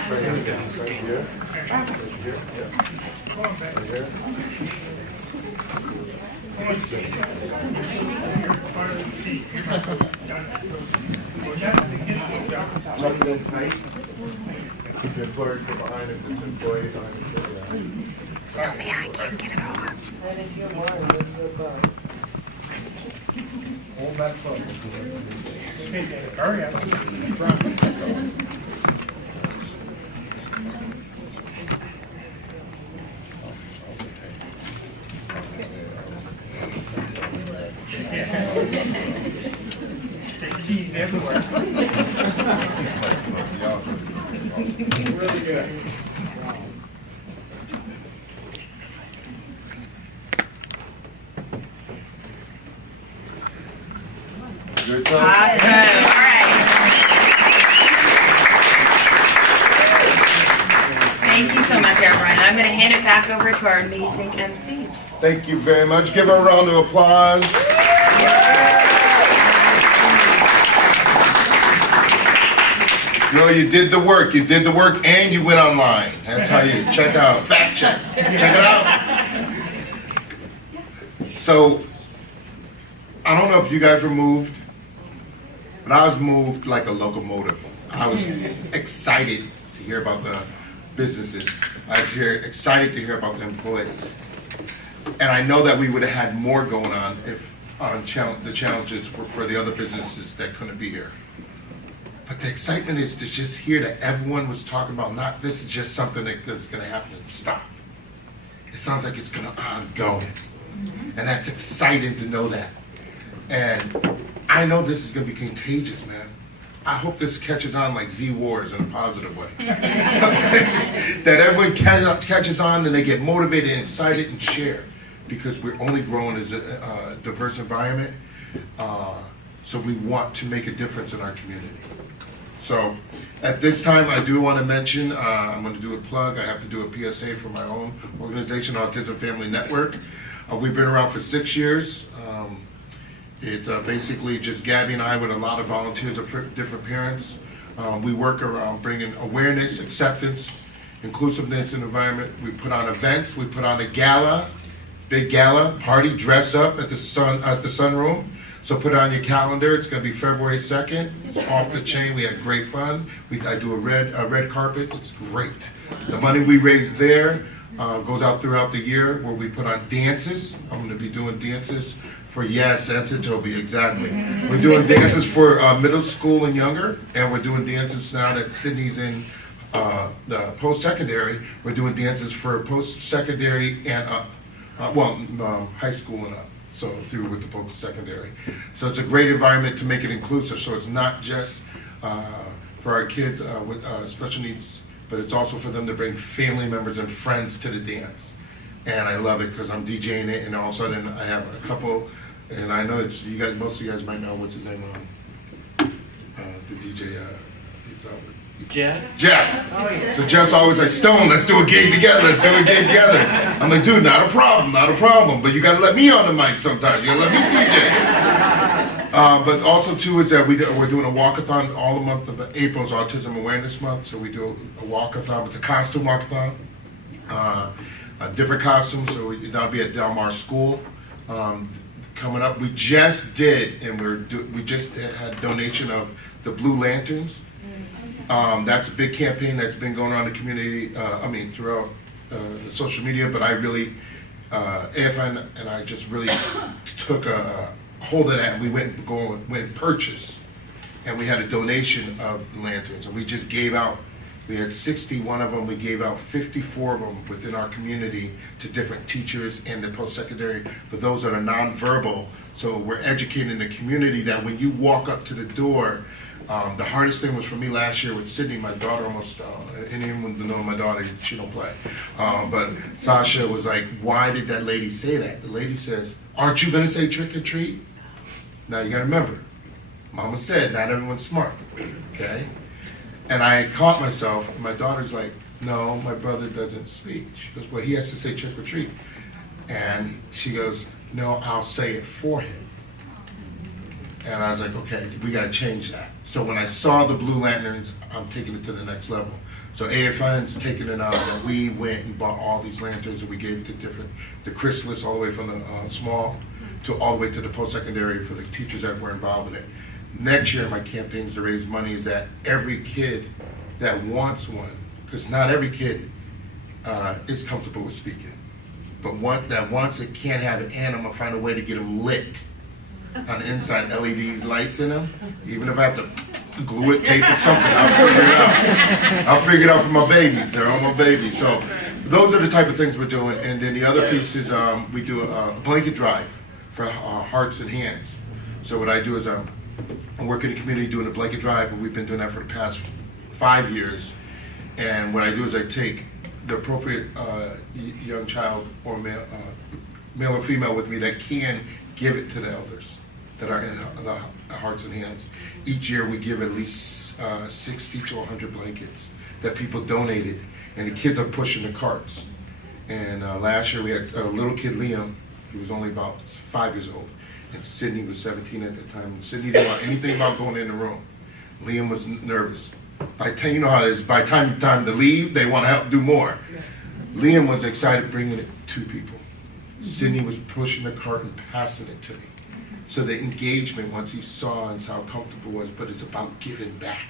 Tuck it in tight. Keep the employer behind if it's employee behind. Sylvia, I can't get it off. Hold that close. Hurry up. Keys everywhere. Really good. Good job. Awesome. All right. Thank you so much, everyone. I'm going to hand it back over to our amazing MC. Thank you very much. Give her a round of applause. Girl, you did the work. You did the work and you went online. That's how you check out. Fact check. Check it out. So, I don't know if you guys were moved, but I was moved like a locomotive. I was excited to hear about the businesses. I was excited to hear about the employees. And I know that we would have had more going on if the challenges were for the other businesses that couldn't be here. But the excitement is to just hear that everyone was talking about not this is just something that's going to happen and stop. It sounds like it's going to ongoing. And that's exciting to know that. And I know this is going to be contagious, man. I hope this catches on like Z Wars in a positive way. Okay? That everyone catches on and they get motivated and excited and share. Because we're only growing as a diverse environment. So we want to make a difference in our community. So at this time, I do want to mention, I'm going to do a plug. I have to do a PSA for my own organization, Autism Family Network. We've been around for 6 years. It's basically just Gabby and I with a lot of volunteers of different parents. We work around bringing awareness, acceptance, inclusiveness in the environment. We put on events. We put on a gala, big gala, party, dress up at the Sunroom. So put it on your calendar. It's going to be February 2nd. It's off the chain. We had great fun. I do a red carpet. It's great. The money we raise there goes out throughout the year where we put on dances. I'm going to be doing dances for, yes, that's it, Toby, exactly. We're doing dances for middle school and younger, and we're doing dances now that Sydney's in the post-secondary. We're doing dances for post-secondary and up. High school and up. So through with the post-secondary. So it's a great environment to make it inclusive. So it's not just for our kids with special needs, but it's also for them to bring family members and friends to the dance. And I love it because I'm DJing it, and all of a sudden I have a couple, and I know that you guys, most of you guys might know what's his name, the DJ. Jeff? Jeff. Oh, yeah. So Jeff's always like, Stone, let's do a gig together. Let's do a gig together. I'm like, dude, not a problem. But you got to let me on the mic sometimes. You got to let me DJ. But also, too, is that we're doing a walkathon all the month of April is Autism Awareness Month. So we do a walkathon. It's a costume walkathon. Different costumes. So that'll be at Del Mar School. Coming up, we just did, and we just had donation of the Blue Lanterns. That's a big campaign that's been going on in the community, throughout the social media, but I really, AFN and I just really took a hold of that, and we went and purchased, and we had a donation of the lanterns, and we just gave out, we had 61 of them, we gave out 54 of them within our community to different teachers and the post-secondary, for those that are nonverbal, so we're educating the community that when you walk up to the door, The hardest thing was for me last year with Sydney, my daughter almost, anyone to know my daughter, she don't play. But Sasha was like, why did that lady say that? The lady says, aren't you gonna say trick or treat? Now you gotta remember, Mama said not everyone's smart, okay? And I caught myself, and my daughter's like, no, my brother doesn't speak. She goes, well, he has to say trick or treat. And she goes, no, I'll say it for him. And I was like, okay, we gotta change that. So when I saw the blue lanterns, I'm taking it to the next level. So AFN's taking it out that we went and bought all these lanterns and we gave it to the chrysalis all the way from the small to all the way to the post-secondary for the teachers that were involved in it. Next year, my campaigns to raise money is that every kid that wants one, because not every kid is comfortable with speaking, but one that wants it can't have it, and I'm gonna find a way to get them lit on the inside, LED lights in them. Even if I have to glue it, tape or something, I'll figure it out. I'll figure it out for my babies. They're all my babies. So those are the type of things we're doing. And then the other piece is we do a blanket drive for hearts and hands. So what I do is I work in the community doing a blanket drive, and we've been doing that for the past 5 years. And what I do is I take the appropriate young child or male or female with me that can give it to the elders that are in the hearts and hands. Each year we give at least 60 to 100 blankets that people donated, and the kids are pushing the carts. And last year we had a little kid, Liam. He was only about 5 years old, and Sydney was 17 at the time. And Sydney didn't want anything about going in the room. Liam was nervous. By the time, you know how it is, by time to leave, they want to help do more. Liam was excited bringing it to people. Sydney was pushing the cart and passing it to me. So the engagement, once he saw and how comfortable it was, but it's about giving back.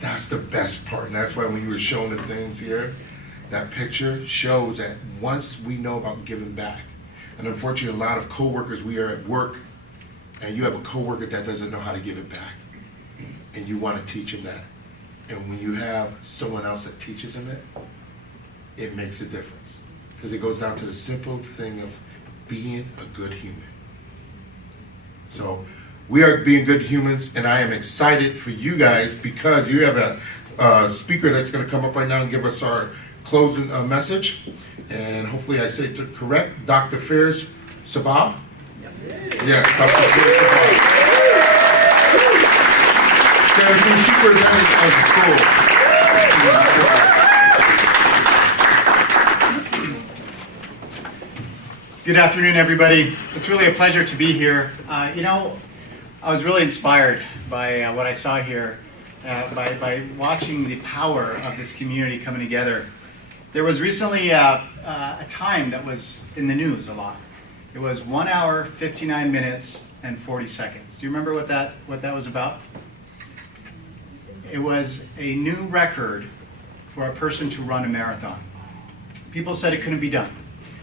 That's the best part. And that's why when you were showing the things here, that picture shows that once we know about giving back, and unfortunately a lot of coworkers, we are at work, and you have a coworker that doesn't know how to give it back. And you want to teach him that. And when you have someone else that teaches him it, it makes a difference. Because it goes down to the simple thing of being a good human. So we are being good humans, and I am excited for you guys because you have a speaker that's going to come up right now and give us our closing message. And hopefully I say it correct, Dr. Fairs Sabah. Yes, Dr. Fairs Sabah. Good afternoon, everybody. It's really a pleasure to be here. I was really inspired by what I saw here, by watching the power of this community coming together. There was recently a time that was in the news a lot. It was 1 hour, 59 minutes, and 40 seconds. Do you remember what that was about? It was a new record for a person to run a marathon. People said it couldn't be done.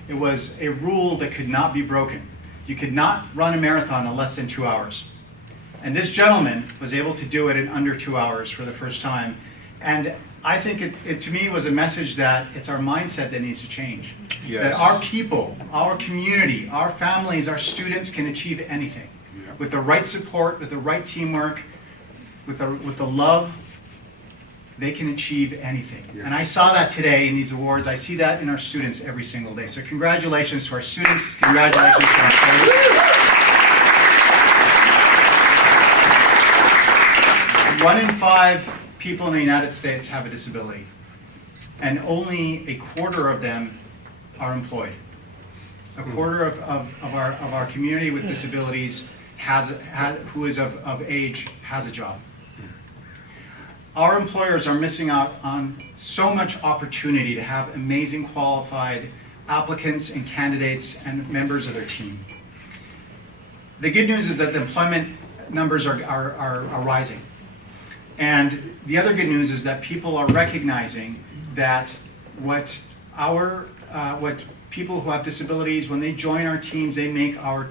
It was a rule that could not be broken. You could not run a marathon in less than 2 hours. And this gentleman was able to do it in under 2 hours for the first time. And I think it to me was a message that it's our mindset that needs to change. Yes. That our people, our community, our families, our students can achieve anything. Yeah. With the right support, with the right teamwork, with the love, they can achieve anything. Yeah. And I saw that today in these awards. I see that in our students every single day. So congratulations to our students. Congratulations to our players. 1 in 5 people in the United States have a disability, and only a quarter of them are employed. A quarter of our community with disabilities who is of age has a job. Our employers are missing out on so much opportunity to have amazing qualified applicants and candidates and members of their team. The good news is that the employment numbers are rising. And the other good news is that people are recognizing that what people who have disabilities, when they join our teams, they make our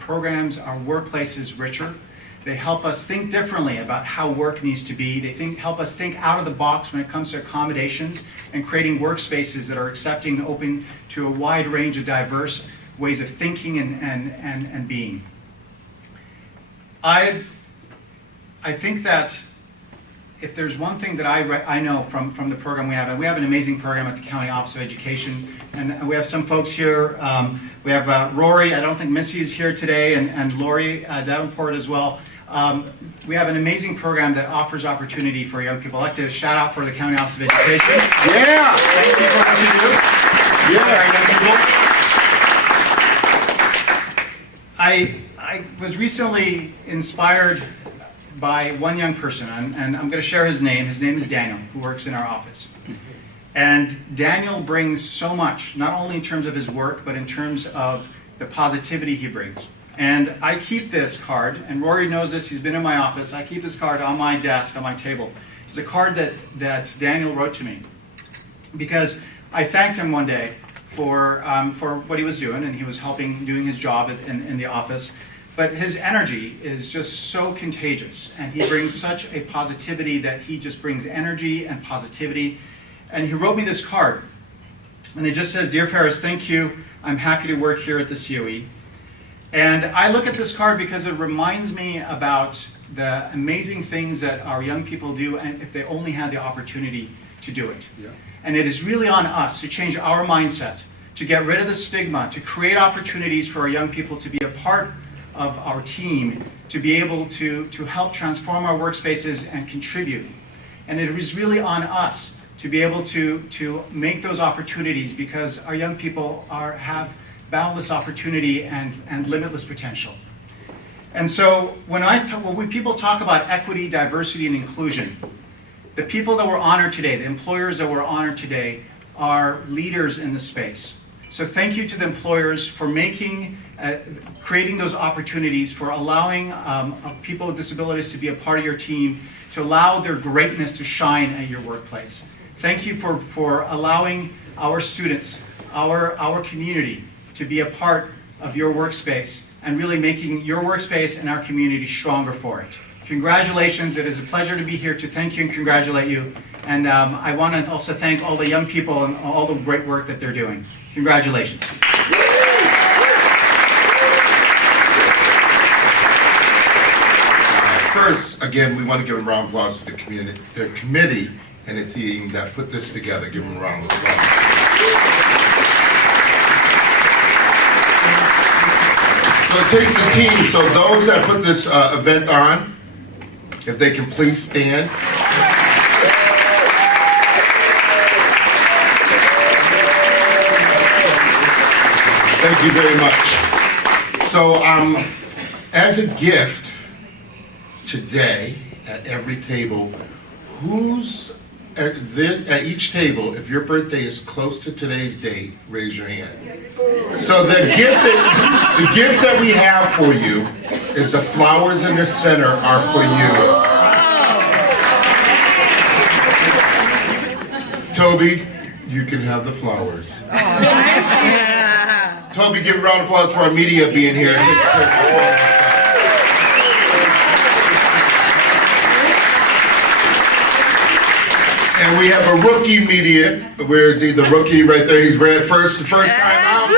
programs, our workplaces richer. They help us think differently about how work needs to be. They help us think out of the box when it comes to accommodations and creating workspaces that are accepting and open to a wide range of diverse ways of thinking and being. I think that if there's one thing that I know from the program we have, and we have an amazing program at the County Office of Education, and we have some folks here. We have Rory, I don't think Missy is here today, and Lori Davenport as well. We have an amazing program that offers opportunity for young people. I'd like to shout out for the County Office of Education. Yeah! Thank you for what you do. Yeah. I was recently inspired by one young person, and I'm going to share his name. His name is Daniel, who works in our office. And Daniel brings so much, not only in terms of his work, but in terms of the positivity he brings. And I keep this card, and Rory knows this, he's been in my office. I keep this card on my desk, on my table. It's a card that Daniel wrote to me because I thanked him one day for what he was doing, and he was doing his job in the office. But his energy is just so contagious, and he brings such a positivity that he just brings energy and positivity. And he wrote me this card, and it just says, "Dear Ferris, thank you. I'm happy to work here at the COE." And I look at this card because it reminds me about the amazing things that our young people do, and if they only had the opportunity to do it. Yeah. And it is really on us to change our mindset, to get rid of the stigma, to create opportunities for our young people to be a part of our team, to be able to help transform our workspaces and contribute. And it is really on us to be able to make those opportunities, because our young people have boundless opportunity and limitless potential. And so when people talk about equity, diversity, and inclusion, the people that were honored today, the employers that were honored today, are leaders in the space. So thank you to the employers for creating those opportunities, for allowing people with disabilities to be a part of your team, to allow their greatness to shine at your workplace. Thank you for allowing our students, our community, to be a part of your workspace and really making your workspace and our community stronger for it. Congratulations. It is a pleasure to be here to thank you and congratulate you. And I want to also thank all the young people and all the great work that they're doing. Congratulations. First, again, we want to give a round of applause to the committee and the team that put this together. Give them a round of applause. So it takes a team. So those that put this event on, if they can please stand. Thank you very much. So as a gift today at every table, who's at each table, if your birthday is close to today's date, raise your hand. So the gift that we have for you is the flowers in the center are for you. Toby, you can have the flowers. Toby, give a round of applause for our media being here. And we have a rookie media. Where is he? The rookie right there. He's red first time out.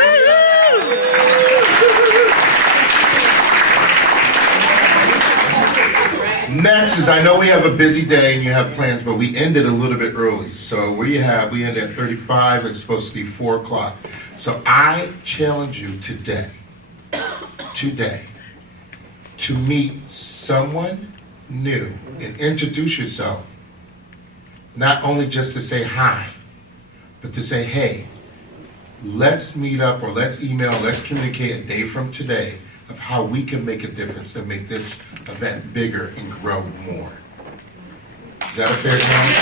Next is, I know we have a busy day and you have plans, but we ended a little bit early. So we ended at 35. It's supposed to be 4 o'clock. So I challenge you today, to meet someone new and introduce yourself. Not only just to say hi, but to say, hey, let's meet up or let's email, let's communicate a day from today of how we can make a difference and make this event bigger and grow more. Is that a fair challenge?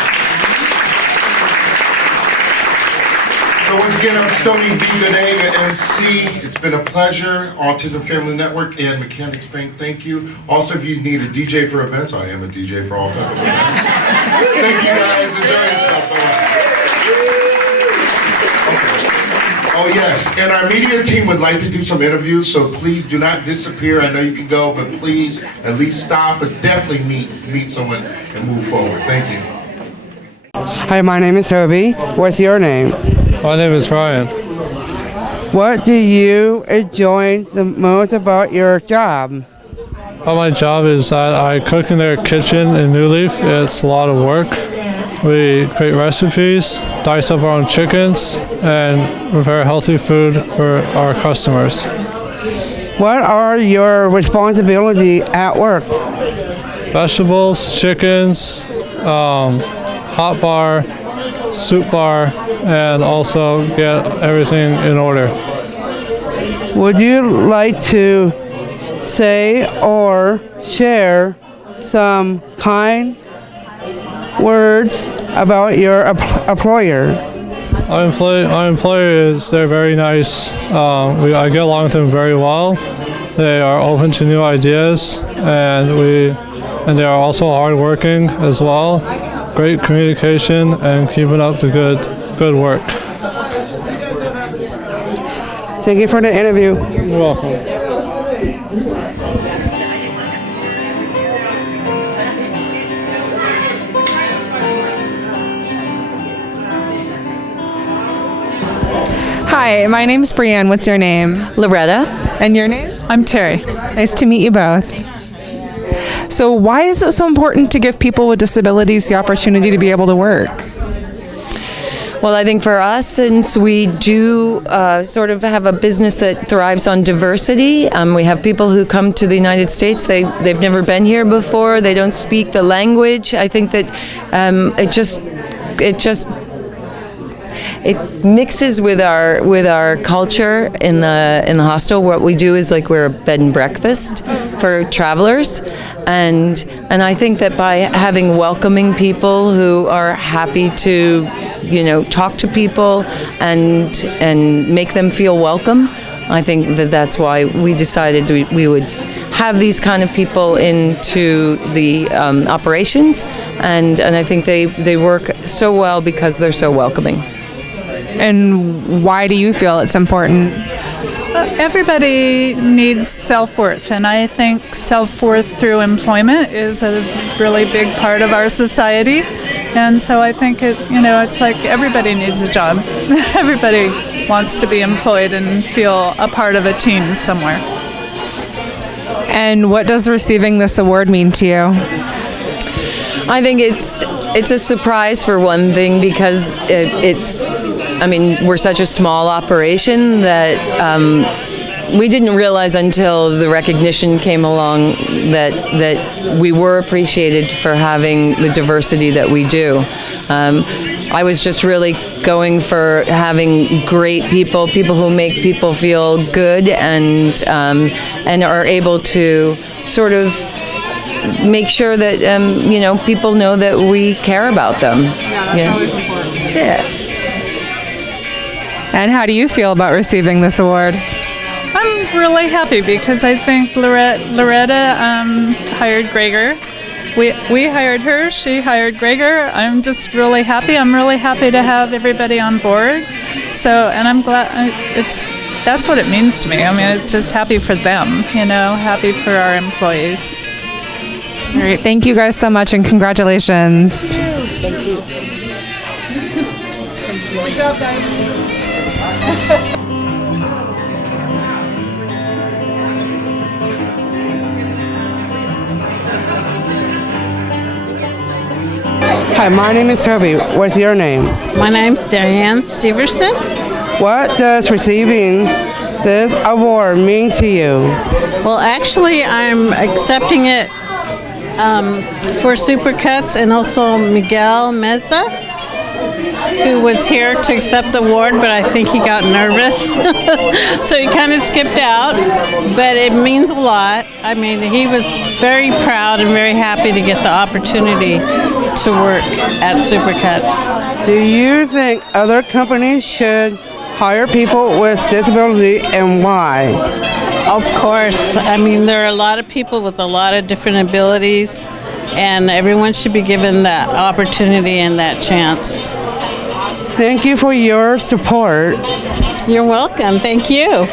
So once again, I'm Stony V. Good A, your MC. It's been a pleasure. Autism Family Network and Mechanics Bank, thank you. Also, if you need a DJ for events, I am a DJ for all type of events. Thank you guys. Enjoy yourself. Bye-bye. Oh yes, and our media team would like to do some interviews, so please do not disappear. I know you can go, but please at least stop, but definitely meet someone and move forward. Thank you. Hi, my name is Toby. What's your name? My name is Ryan. What do you enjoy the most about your job? about my job is that I cook in their kitchen in New Leaf. It's a lot of work. We create recipes, dice up our own chickens, and prepare healthy food for our customers. What are your responsibilities at work? Vegetables, chickens, hot bar, soup bar, and also get everything in order. Would you like to say or share some kind words about your employer? Our employer they're very nice. I get along with them very well. They are open to new ideas, and they are also hardworking as well. Great communication and keeping up the good work. Thank you for the interview. You're welcome. Hi, my name's Brianne. What's your name? Loretta. And your name? I'm Terry. Nice to meet you both. So why is it so important to give people with disabilities the opportunity to be able to work? Well, I think for us, since we do sort of have a business that thrives on diversity, we have people who come to the United States, they've never been here before, they don't speak the language. I think that it mixes with our culture in the hostel. What we do is like we're a bed and breakfast for travelers, and I think that by having welcoming people who are happy to talk to people and make them feel welcome, I think that's why we decided we would have these kind of people into the operations, and I think they work so well because they're so welcoming. And why do you feel it's important? Everybody needs self-worth, and I think self-worth through employment is a really big part of our society. And so I think it's like everybody needs a job. Everybody wants to be employed and feel a part of a team somewhere. And what does receiving this award mean to you? I think it's a surprise for one thing, because we're such a small operation that we didn't realize until the recognition came along that we were appreciated for having the diversity that we do. I was just really going for having great people who make people feel good and are able to sort of make sure that people know that we care about them. Yeah, that's always important. Yeah. And how do you feel about receiving this award? I'm really happy because I think Loretta hired Gregor. We hired her, she hired Gregor. I'm just really happy. I'm really happy to have everybody on board. So, and I'm glad that's what it means to me. I mean, it's just happy for them, happy for our employees. All right, thank you guys so much and congratulations. Thank you. Good job, guys. Hi, my name is Toby. What's your name? My name's Diane Steverson. What does receiving this award mean to you? Well, actually, I'm accepting it for Supercuts and also Miguel Meza, who was here to accept the award, but I think he got nervous, so he kind of skipped out, but it means a lot. I mean, he was very proud and very happy to get the opportunity to work at Supercuts. Do you think other companies should hire people with disability, and why? Of course. I mean, there are a lot of people with a lot of different abilities, and everyone should be given that opportunity and that chance. Thank you for your support. You're welcome. Thank you.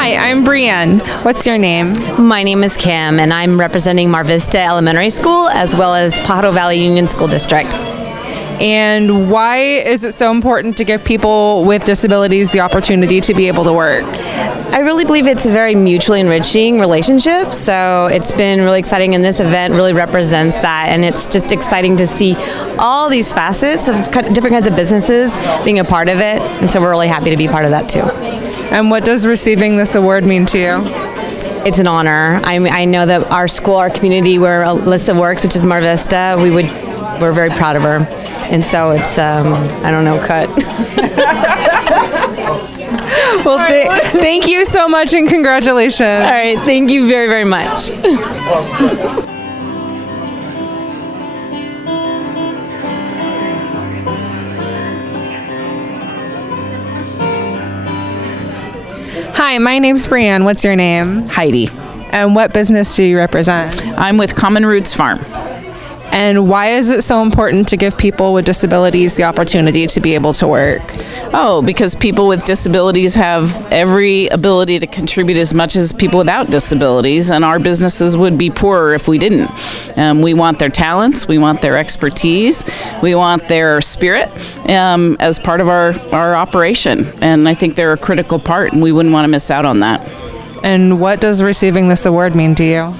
Hi, I'm Brienne. What's your name? My name is Kim, and I'm representing Mar Vista Elementary School as well as Pajaro Valley Union School District. And why is it so important to give people with disabilities the opportunity to be able to work? I really believe it's a very mutually enriching relationship, so it's been really exciting, and this event really represents that, and it's just exciting to see all these facets of different kinds of businesses being a part of it, and so we're really happy to be part of that too. And what does receiving this award mean to you? It's an honor. I know that our school, our community where Alyssa works, which is Mar Vista, we're very proud of her. And so it's, I don't know, cut. Well, thank you so much and congratulations. All right, thank you very, very much. Hi, my name's Brienne. What's your name? Heidi. And what business do you represent? I'm with Common Roots Farm. And why is it so important to give people with disabilities the opportunity to be able to work? Oh, because people with disabilities have every ability to contribute as much as people without disabilities, and our businesses would be poorer if we didn't. We want their talents, we want their expertise, we want their spirit as part of our operation, and I think they're a critical part, and we wouldn't want to miss out on that. And what does receiving this award mean to you?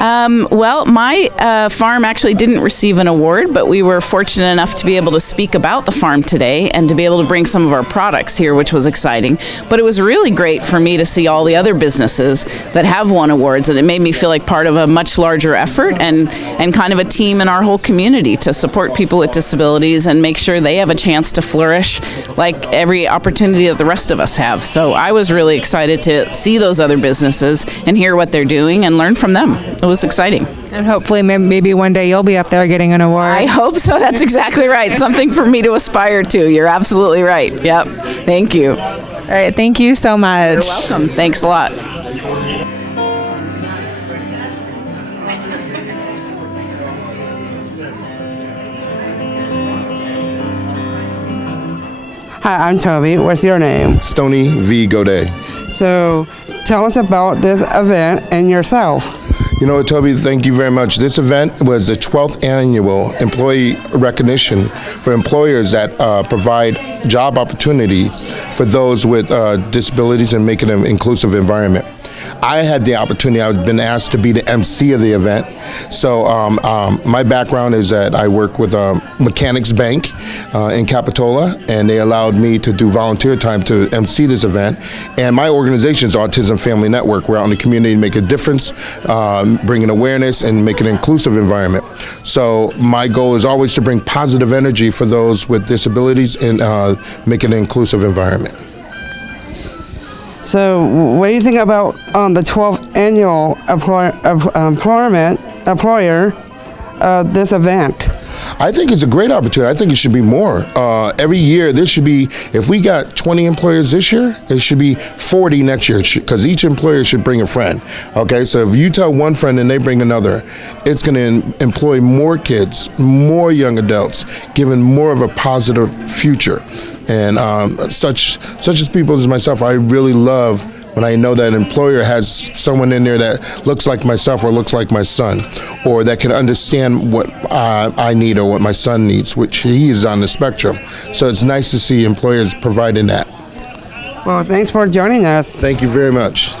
Well, my farm actually didn't receive an award, but we were fortunate enough to be able to speak about the farm today and to be able to bring some of our products here, which was exciting. But it was really great for me to see all the other businesses that have won awards, and it made me feel like part of a much larger effort and kind of a team in our whole community to support people with disabilities and make sure they have a chance to flourish like every opportunity that the rest of us have. So I was really excited to see those other businesses and hear what they're doing and learn from them. It was exciting. And hopefully maybe one day you'll be up there getting an award. I hope so. That's exactly right. Something for me to aspire to. You're absolutely right. Yep. Thank you. All right. Thank you so much. You're welcome. Thanks a lot. Hi, I'm Toby. What's your name? Stony V. Godet. So tell us about this event and yourself. You know, Toby, thank you very much. This event was the 12th annual employee recognition for employers that provide job opportunities for those with disabilities and making an inclusive environment. I had the opportunity, I've been asked to be the MC of the event. So my background is that I work with Mechanics Bank in Capitola, and they allowed me to do volunteer time to MC this event. And my organization is Autism Family Network. We're out in the community to make a difference, bringing awareness and make an inclusive environment. So my goal is always to bring positive energy for those with disabilities and make an inclusive environment. So what do you think about the 12th annual employer this event? I think it's a great opportunity. I think it should be more. Every year, there should be, if we got 20 employers this year, it should be 40 next year, because each employer should bring a friend. Okay, so if you tell one friend and they bring another, it's going to employ more kids, more young adults, giving more of a positive future. And such as people as myself, I really love when I know that an employer has someone in there that looks like myself or looks like my son, or that can understand what I need or what my son needs, which he is on the spectrum. So it's nice to see employers providing that. Well, thanks for joining us. Thank you very much.